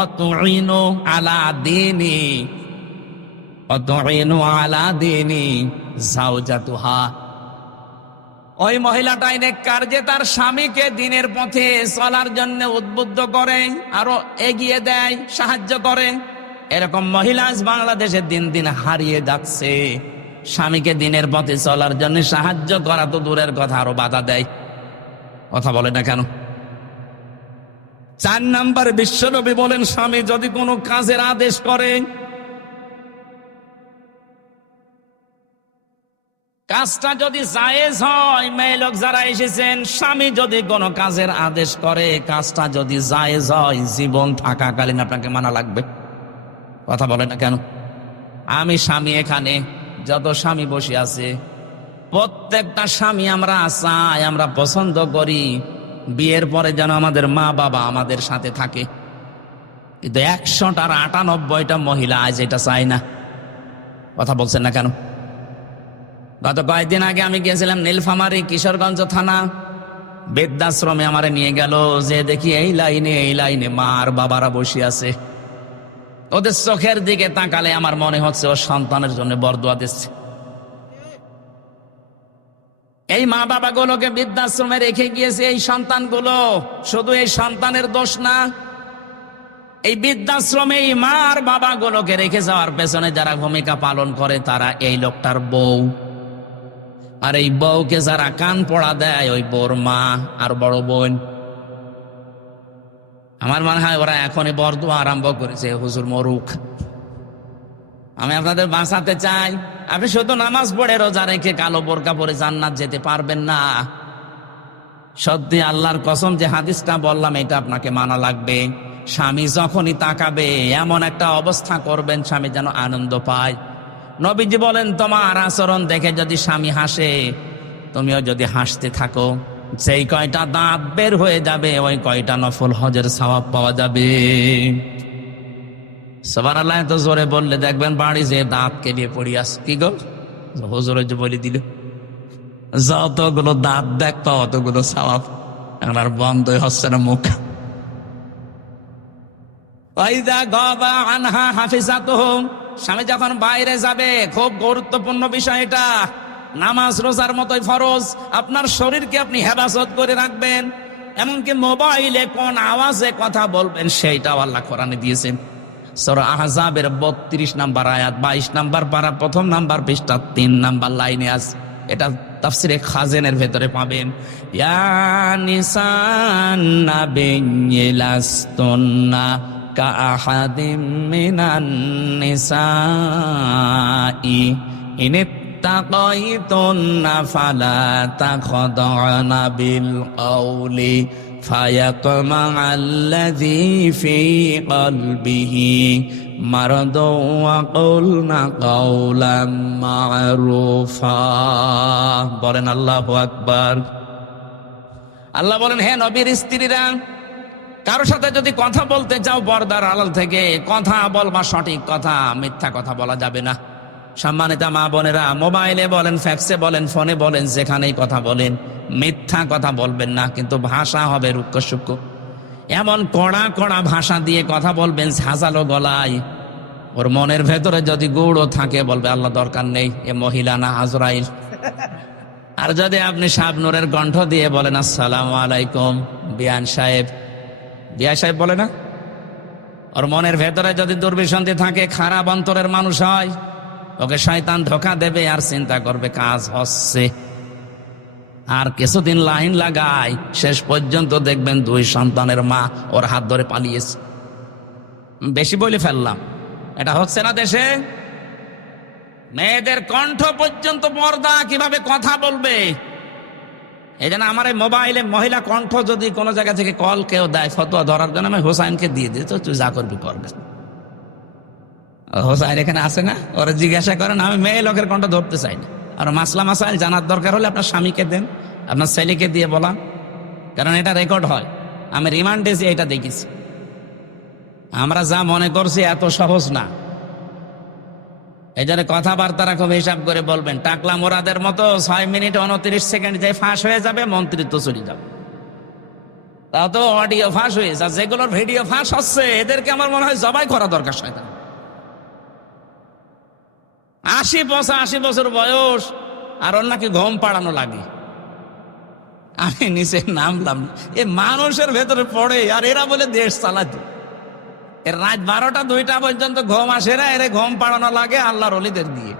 অতুইনু আলা দীনি যাওজাতুহা। ওই মহিলাটাই নেককার যে তার স্বামীকে দিনের পথে চলার জন্য উদ্বুদ্ধ করে, আরো এগিয়ে দেয়, সাহায্য করে। এরকম মহিলা আজ বাংলাদেশে দিন দিন হারিয়ে যাচ্ছে। স্বামীকে দিনের পথে চলার জন্য সাহায্য করা তো দূরের কথা, আরো বাধা দেয়। কথা বলে না কেন? 4 নম্বর বিশ্বনবী বলেন, স্বামী যদি কোনো কাজের আদেশ করে, কাজটা যদি জায়েজ হয়, মেয়ে লোক যারা এসেছেন, স্বামী যদি কোনো কাজের আদেশ করে, কাজটা যদি জায়েজ হয়, জীবন থাকাকালীন আপনাকে মানা লাগবে। কথা বলে না কেন? আমি স্বামী, এখানে যত স্বামী বসে আছে, প্রত্যেকটা স্বামী আমরা চাই, আমরা পছন্দ করি বিয়ের পরে যেন আমাদের মা বাবা আমাদের সাথে থাকে। কিন্তু 100টার 98টা মহিলা আজ এটা চায় না। কথা বলছেন না কেন? গত কয়েকদিন আগে আমি গিয়েছিলাম নীলফামারী কিশোরগঞ্জ থানা, বৃদ্ধাশ্রমে আমারে নিয়ে গেল। যে দেখি এই লাইনে মা আর বাবারা বসে আছে। ওদের চোখের দিকে তাকালে আমার মনে হচ্ছে ও সন্তানের জন্য বরদোয়া দিচ্ছে। এই মা বাবাগুলোকে বৃদ্ধাশ্রমে রেখে গিয়েছে এই সন্তানগুলো। শুধু এই সন্তানের দোষ না, এই বৃদ্ধাশ্রমে এই মা আর বাবাগুলোকে রেখে যাওয়ার পেছনে যারা ভূমিকা পালন করে তারা এই লোকটার বউ, আর এই বউকে যারা কান পড়া দেয় ওই বউর মা আর বড় বোন। আমার মনে হয় ওরা এখনই বরদোয়া আরম্ভ করেছে, হুজুর মরুক। আমি আপনাদের বাঁচাতে চাই। আপনি শুধু নামাজ পড়ে রোজা রেখে কালো বোরকা পরে জান্নাত যেতে পারবেন না। সত্যি আল্লাহর কসম যে হাদিসটা বললাম এটা আপনাকে মানা লাগবে। স্বামী যখনই তাকাবে এমন একটা অবস্থা করবেন স্বামী যেন আনন্দ পায়। নবীজি বলেন, তোমার আচরণ দেখে যদি স্বামী হাসে, তুমিও যদি হাসতে থাকো, যেই কয়টা দাঁত বের হয়ে যাবে ওই কয়টা নফল হজের সওয়াব পাওয়া যাবে। সুবহানাল্লাহ। তো জোরে বললে দেখবেন বাড়ি যে দাঁত কেলিয়ে পড়ি আস। কি গো হুজুর যে বলে দিল, যতগুলো দাঁত দেখতো অতগুলো সওয়াব। এখন আর বন্ধই হচ্ছে না মুখ। ওয়াইদা গাবা আনহা হাফিজাতুহু, স্বামী যখন বাইরে যাবে, খুব গুরুত্বপূর্ণ বিষয় এটা। নামাজ রোজার মতোই ফরজ। আপনার শরীরকে আপনি হেফাজত করে রাখবেন। এমনকি মোবাইলে কোন আওয়াজে কথা বলবেন সেইটাও আল্লাহ কোরআনে দিয়েছেন। সূরা আহজাবের 32 নাম্বার আয়াত, 22 নাম্বার পারা, 1 নাম্বার পৃষ্ঠা 3 নাম্বার লাইনে আছে। এটা তাফসিরে খাজেনের ভেতরে পাবেন। ইয়া নিসান নাবিয়্যি লাস্তুন্না কাআহাদিম মিনান নিসাই ইন ইত্তাকাইতুন্না ফালা তাখদা'না বিল কওলি ফায়াতমা'আল্লাযী ফী কলবিহি মারাদুন ওয়া কুলনা কাওলাম মা'রুফা। বলেন আল্লাহু আকবার। আল্লাহ বলেন, হে নবীর স্ত্রীরা, কারোর সাথে যদি কথা বলতে চাও পর্দার আড়াল থেকে কথা বলবা, সঠিক কথা, মিথ্যা কথা বলা যাবে না। সম্মানিতা মা বোনেরা, মোবাইলে বলেন, ফ্যাক্সে বলেন, ফোনে বলেন, যেখানেই কথা বলেন মিথ্যা কথা বলবেন না। কিন্তু ভাষা হবে রুক্ষ সূক্ষ্ম। এমন কড়া কড়া ভাষা দিয়ে কথা বলবেন ঝাঁঝালো গলায়। ওর মনের ভেতরে যদি গুড়ও থাকে বলবে আল্লাহ দরকার নেই, এ মহিলা না আজরাইল। আর যদি আপনি শাবনূরের কণ্ঠ দিয়ে বলেন আসসালামু আলাইকুম বিয়ান সাহেব, বিয়া সাহেব বলে না, ওর মনের ভেতরে যদি দুর্বিসন্ধি থাকে, খারাপ অন্তরের মানুষ হয়, ওকে শয়তান ধোঁকা দেবে আর চিন্তা করবে কাজ হচ্ছে। আর কিছুদিন লাইন লাগায়, শেষ পর্যন্ত দেখবেন 2 সন্তানের মা ওর হাত ধরে পালিয়েছে। বেশি বলে ফেললাম, এটা হচ্ছে না দেশে? মেয়েদের কণ্ঠ পর্যন্ত পর্দা, কিভাবে কথা বলবে। এই জন্য আমার এই মোবাইলে মহিলা কণ্ঠ যদি কোনো জায়গা থেকে কল কেউ দেয় ফতোয়া ধরার জন্য, আমি হোসাইনকে দিয়ে দিই, তো তুই যা করবি করবে। হোসাইন এখানে আসে না, ওরা জিজ্ঞাসা করেন, আমি মেয়ে লোকের কণ্ঠ ধরতে চাই না। আর মাসলা মাসাইল জানার দরকার হলে আপনার স্বামীকে দেন, আপনার ছেলেকে দিয়ে বলা, কারণ এটা রেকর্ড হয়। আমি রিমান্ডে যে এটা দেখেছি। আমরা যা মনে করছি এত সহজ না। এই জন্য কথাবার্তারা খুব হিসাব করে বলবেন। টাকলা মোরাদের মতো 6 মিনিট 29 সেকেন্ড যে ফাঁস হয়ে যাবে, মন্ত্রিত্ব চলে যাবে। তাও তো অডিও ফাঁস হয়ে যায়। যেগুলোর ভিডিও ফাঁস হচ্ছে এদেরকে আমার মনে হয় জবাই করা দরকার। শয়তান 80 বছর বয়স, আর ওর নাকি ঘুম পাড়ানো লাগে। আমি নিচে নামলাম, এ মানুষের ভেতরে পড়ে, আর এরা বলে দেশ চালাতে। এর রাত 12টা 2টা পর্যন্ত ঘুম আসে না, এর ঘুম পাড়ানো লাগে আল্লাহর ওলিদের দিয়ে।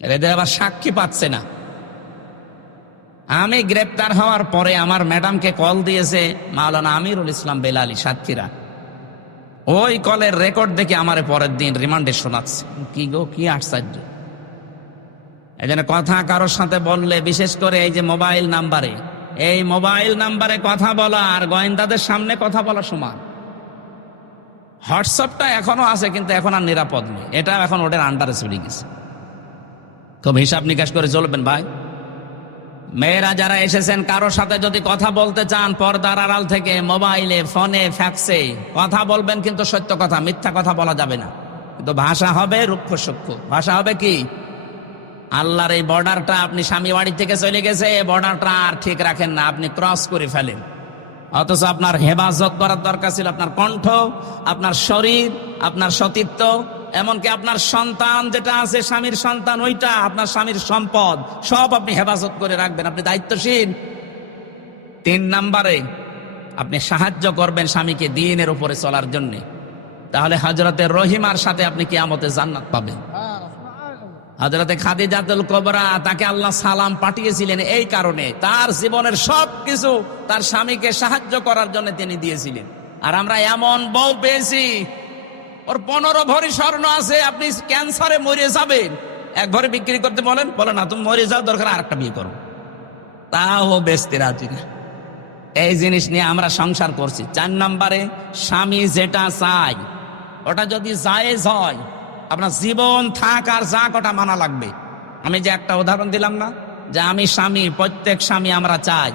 এদের আবার সাক্ষী পাচ্ছে না। আমি গ্রেপ্তার হওয়ার পরে আমার ম্যাডামকে কল দিয়েছে মাওলানা আমিরুল ইসলাম বেলালী সাতক্ষীরা। ওই কলের রেকর্ড দেখে আমারে পরের দিন রিমান্ডে শোনাচ্ছে। কি গো, কি আশ্চর্য। এই জন্য কথা কারোর সাথে বললে, বিশেষ করে এই যে মোবাইল নাম্বারে, এই মোবাইল নাম্বারে কথা বলা আর গোয়েন্দাদের সামনে কথা বলা সমান। হোয়াটসঅ্যাপটা এখনো আছে, কিন্তু এখন আর নিরাপদ নেই। এটা এখন ওদের আন্ডারে চলে গেছে। খুব হিসাব নিকাশ করে চলবেন ভাই। মেয়েরা যারা এসেছেন, কারোর সাথে যদি কথা বলতে চান পর্দার আড়াল থেকে, মোবাইলে, ফোনে, ফ্যাক্সে কথা বলবেন, কিন্তু সত্য কথা, মিথ্যা কথা বলা যাবে না। কিন্তু ভাষা হবে রুক্ষ সূক্ষ্ম। ভাষা হবে কি, আল্লাহর এই বর্ডারটা, আপনি স্বামী বাড়ি থেকে চলে গেছে, এই বর্ডারটা আর ঠিক রাখেন না, আপনি ক্রস করে ফেলেন। অথচ আপনার হেফাজত করার দরকার ছিল আপনার কণ্ঠ, আপনার শরীর, আপনার সতীত্ব, এমনকি আপনার সন্তান যেটা আছে, স্বামীর সন্তান, ওইটা আপনার স্বামীর সম্পদ, সব আপনি হেফাজত করে রাখবেন, আপনি দায়িত্বশীল। 3 নম্বরে আপনি সাহায্য করবেন স্বামীকে দ্বীনের উপরে চলার জন্য, তাহলে হযরতে রহিমার সাথে আপনি কিয়ামতে জান্নাত পাবেন। হযরতে খাদিজাতুল কুবরা, তাকে আল্লাহ সালাম পাঠিয়েছিলেন এই কারণে, তার জীবনের সবকিছু তার স্বামীকে সাহায্য করার জন্য তিনি দিয়েছিলেন। আর আমরা এমন বউ পেয়েছি, ওর 15 ভরি স্বর্ণ আছে, আপনি ক্যান্সারে মরে যাবেন, 1 ভরি বিক্রি করতে বলে না, তুমি মরে যাও, দরকার আরেকটা বিয়ে করো, তাও বেচতে রাজি না। এই জিনিস নিয়ে আমরা সংসার করছি। 4 নম্বরে স্বামী যেটা চাই ওটা যদি জায়েজ হয়, আপনার জীবন থাক আর যাক ওটা মানা লাগবে। আমি যে একটা উদাহরণ দিলাম না, যে আমি স্বামী, প্রত্যেক স্বামী আমরা চাই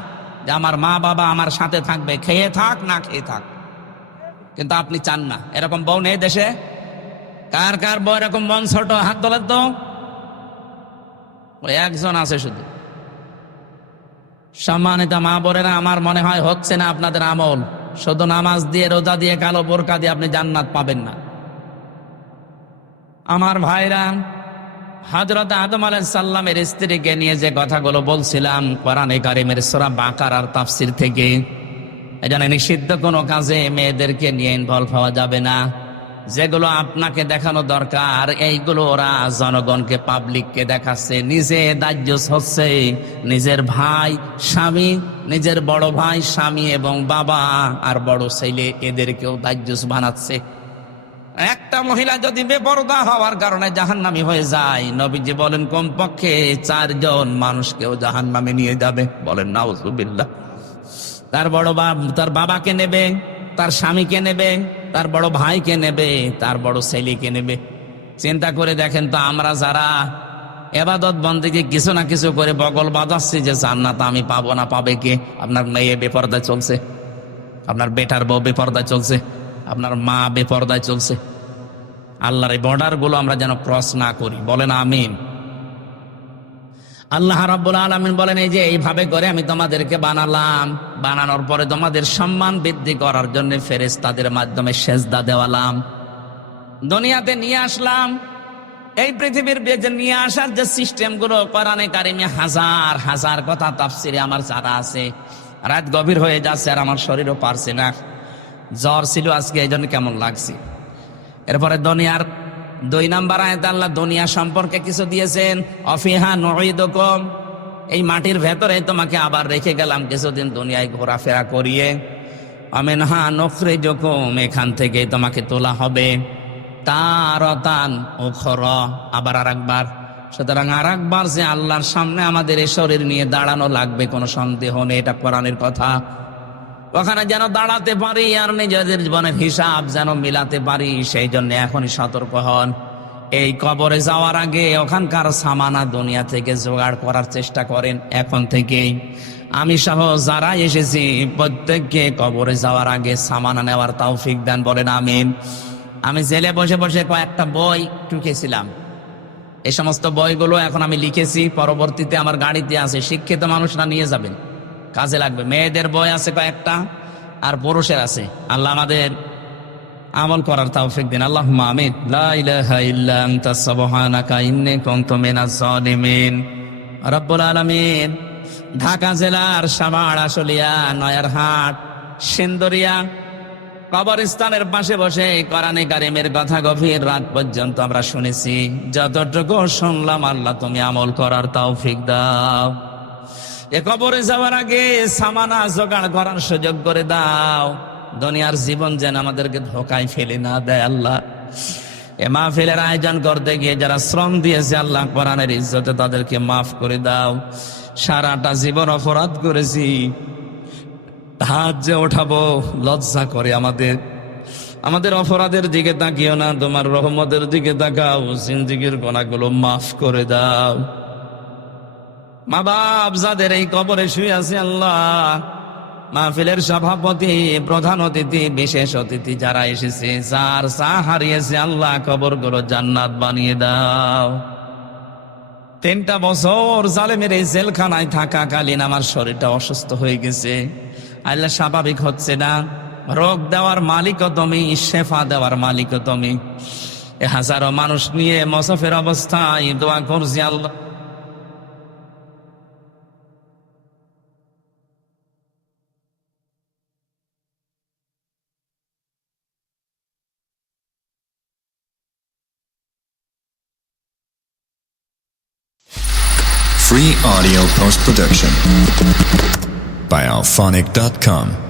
যে আমার মা বাবা আমার সাথে থাকবে, খেয়ে থাক না খেয়ে থাক, কিন্তু আপনি চান না। এরকম বউ নেই দেশে? কার কার বউ এরকম মন ছোট, হাত তোলেন তো। ওই একজন আছে শুধু। সম্মানিত মা বোনেরা, আমার মনে হয় হচ্ছে না আপনাদের আমল। শুধু নামাজ দিয়ে, রোজা দিয়ে, কালো বোরকা দিয়ে আপনি জান্নাত পাবেন না। আমার ভাইরা, হযরত আদম আলাইহিস সালামের স্ত্রীকে নিয়ে যে কথাগুলো বলছিলাম কোরআনে কারিমের সূরা বাকারার তাফসীর থেকে, এজন্য নিষিদ্ধ কোনো কাজে মেয়েদেরকে নিয়ে ইনভলভ হওয়া যাবে না। যেগুলো আপনাকে দেখানো দরকার এইগুলো ওরা জনগণকে, পাবলিককে দেখাচ্ছে, নিজে দায়ুস হচ্ছে, নিজের ভাই স্বামী, নিজের বড় ভাই স্বামী এবং বাবা আর বড় ছেলে এদেরকেও দায়ুস বানাচ্ছে। একটা মহিলা যদি বেপরদা হওয়ার কারণে জাহান্নামী হয়ে যায়, নবীজি বলেন কমপক্ষে 4 জন মানুষকেও জাহান্নামে নিয়ে যাবে। বলেন নাউজুবিল্লাহ। তার বড় তার বাবাকে নেবে, তার স্বামীকে নেবে, তার বড় ভাইকে নেবে, তার বড় ছেলেকে নেবে। চিন্তা করে দেখেন তো, আমরা যারা ইবাদত বন্দেগী কিছু না কিছু করে বগল বাজাচ্ছি যে জান্নাত আমি পাবো না, পাবে কে? আপনার মেয়ে বেপরদায় চলছে, আপনার বেটার বউ বেপরদায় চলছে, আপনার মা বেপরদায় চলছে। আল্লাহর এই বর্ডার গুলো আমরা যেন ক্রস না করি। বলেন আমিন। আল্লাহ রাব্বুল আলামিন বলেন, এই যে এইভাবে করে আমি তোমাদেরকে বানালাম, বানানোর পরে তোমাদের সম্মান বৃদ্ধি করার জন্য ফেরেশতাদের মাধ্যমে সেজদা দেওয়ালাম, দুনিয়াতে নিয়ে আসলাম। এই পৃথিবীর বেজে নিয়ে আসার যে সিস্টেম গুলো কোরআনে কারিমে হাজার হাজার কথা তাফসিরে আমার জানা আছে। রাত গভীর হয়ে যাচ্ছে আর আমার শরীরও পারছে না, জ্বর ছিল আজকে, এই জন্য কেমন লাগছে। এরপরে দুনিয়ার 2 নম্বর আয়াতে আল্লাহ দুনিয়া সম্পর্কে কিছু দিয়েছেন, অফিহা নুঈদুকুম, এই মাটির ভেতরে তোমাকে আবার রেখে গেলাম কিছুদিন দুনিয়ায় ঘোরাফেরা করিয়ে, আমিনহা নুখরিজুকুম, এখান থেকে তোমাকে তোলা হবে, তারাতান উখরা, আবার আরেকবার। সুতরাং আরেকবার যে আল্লাহর সামনে আমাদের এই শরীর নিয়ে দাঁড়ানো লাগবে, কোনো সন্দেহ নেই, এটা কোরআনের কথা। ওখানে যেন দাঁড়াতে পারি আর নিজেদের জীবনের হিসাব যেন মিলাতে পারি, সেই জন্য এখনই সতর্ক হন। এই কবরে যাওয়ার আগে ওখানকার সামানা দুনিয়া থেকে জোগাড় করার চেষ্টা করেন এখন থেকেই। আমি সহ যারা এসেছি প্রত্যেককে কবরে যাওয়ার আগে সামানা নেওয়ার তৌফিক দেন। বলেন আমিন। আমি জেলে বসে বসে কয়েকটা বই টুকেছিলাম, এই সমস্ত বইগুলো এখন আমি লিখেছি, পরবর্তীতে আমার গাড়িতে আছে, শিক্ষিত মানুষরা নিয়ে যাবেন, কাজে লাগবে। মেয়েদের বই আছে কয়েকটা, আর পুরুষের আছে। আল্লাহ আমাদের আমল করার তৌফিক দিন, আল্লাহুম্মা আমিন। লা ইলাহা ইল্লা আনতা সুবহানাকা ইন্নী কুনতু মিনাজ জালিমিন। রব্বুল আলামিন ঢাকা জেলার সাভার, আশুলিয়া, নয়ারহাট, সিন্দুরিয়া কবরস্থানের পাশে বসে কোরআনে কারিমের কথা গভীর রাত পর্যন্ত আমরা শুনেছি। যতটুকু শুনলাম আল্লাহ তুমি আমল করার তৌফিক দাও। এ কবরে যাওয়ার আগে সামানা জোগাড় করার সুযোগ করে দাও। দুনিয়ার জীবন যেন আমাদেরকে ধোকায় ফেলে না দেয় আল্লাহ। এ মাহফিলের আয়োজন করতে গিয়ে যারা শ্রম দিয়েছে আল্লাহ কোরআনের ইজ্জতে তাদেরকে মাফ করে দাও। সারাটা জীবন অপরাধ করেছি, হাত যে ওঠাবো লজ্জা করে আমাদের অপরাধের দিকে তাকিও না, তোমার রহমতের দিকে তাকাও, জিন্দেগীর গুনাহগুলো মাফ করে দাও। মা বাপ যাদের এই কবরে শুয়ে আছে আল্লাহ, মাহফিলের সভাপতি, প্রধান অতিথি, বিশেষ অতিথি যারা এসেছে, যার চা হারিয়েছে আল্লাহ কবরগুলো জান্নাত বানিয়ে দাও। 3টা বছর জালেমের এই জেলখানায় থাকাকালীন আমার শরীরটা অসুস্থ হয়ে গেছে আল্লাহ, স্বাভাবিক হচ্ছে না। রোগ দেওয়ার মালিকও তুমি, শেফা দেওয়ার মালিকও তুমি। হাজারো মানুষ নিয়ে মুসাফির অবস্থায় দোয়া করছি আল্লাহ Free audio post-production by alphonic.com.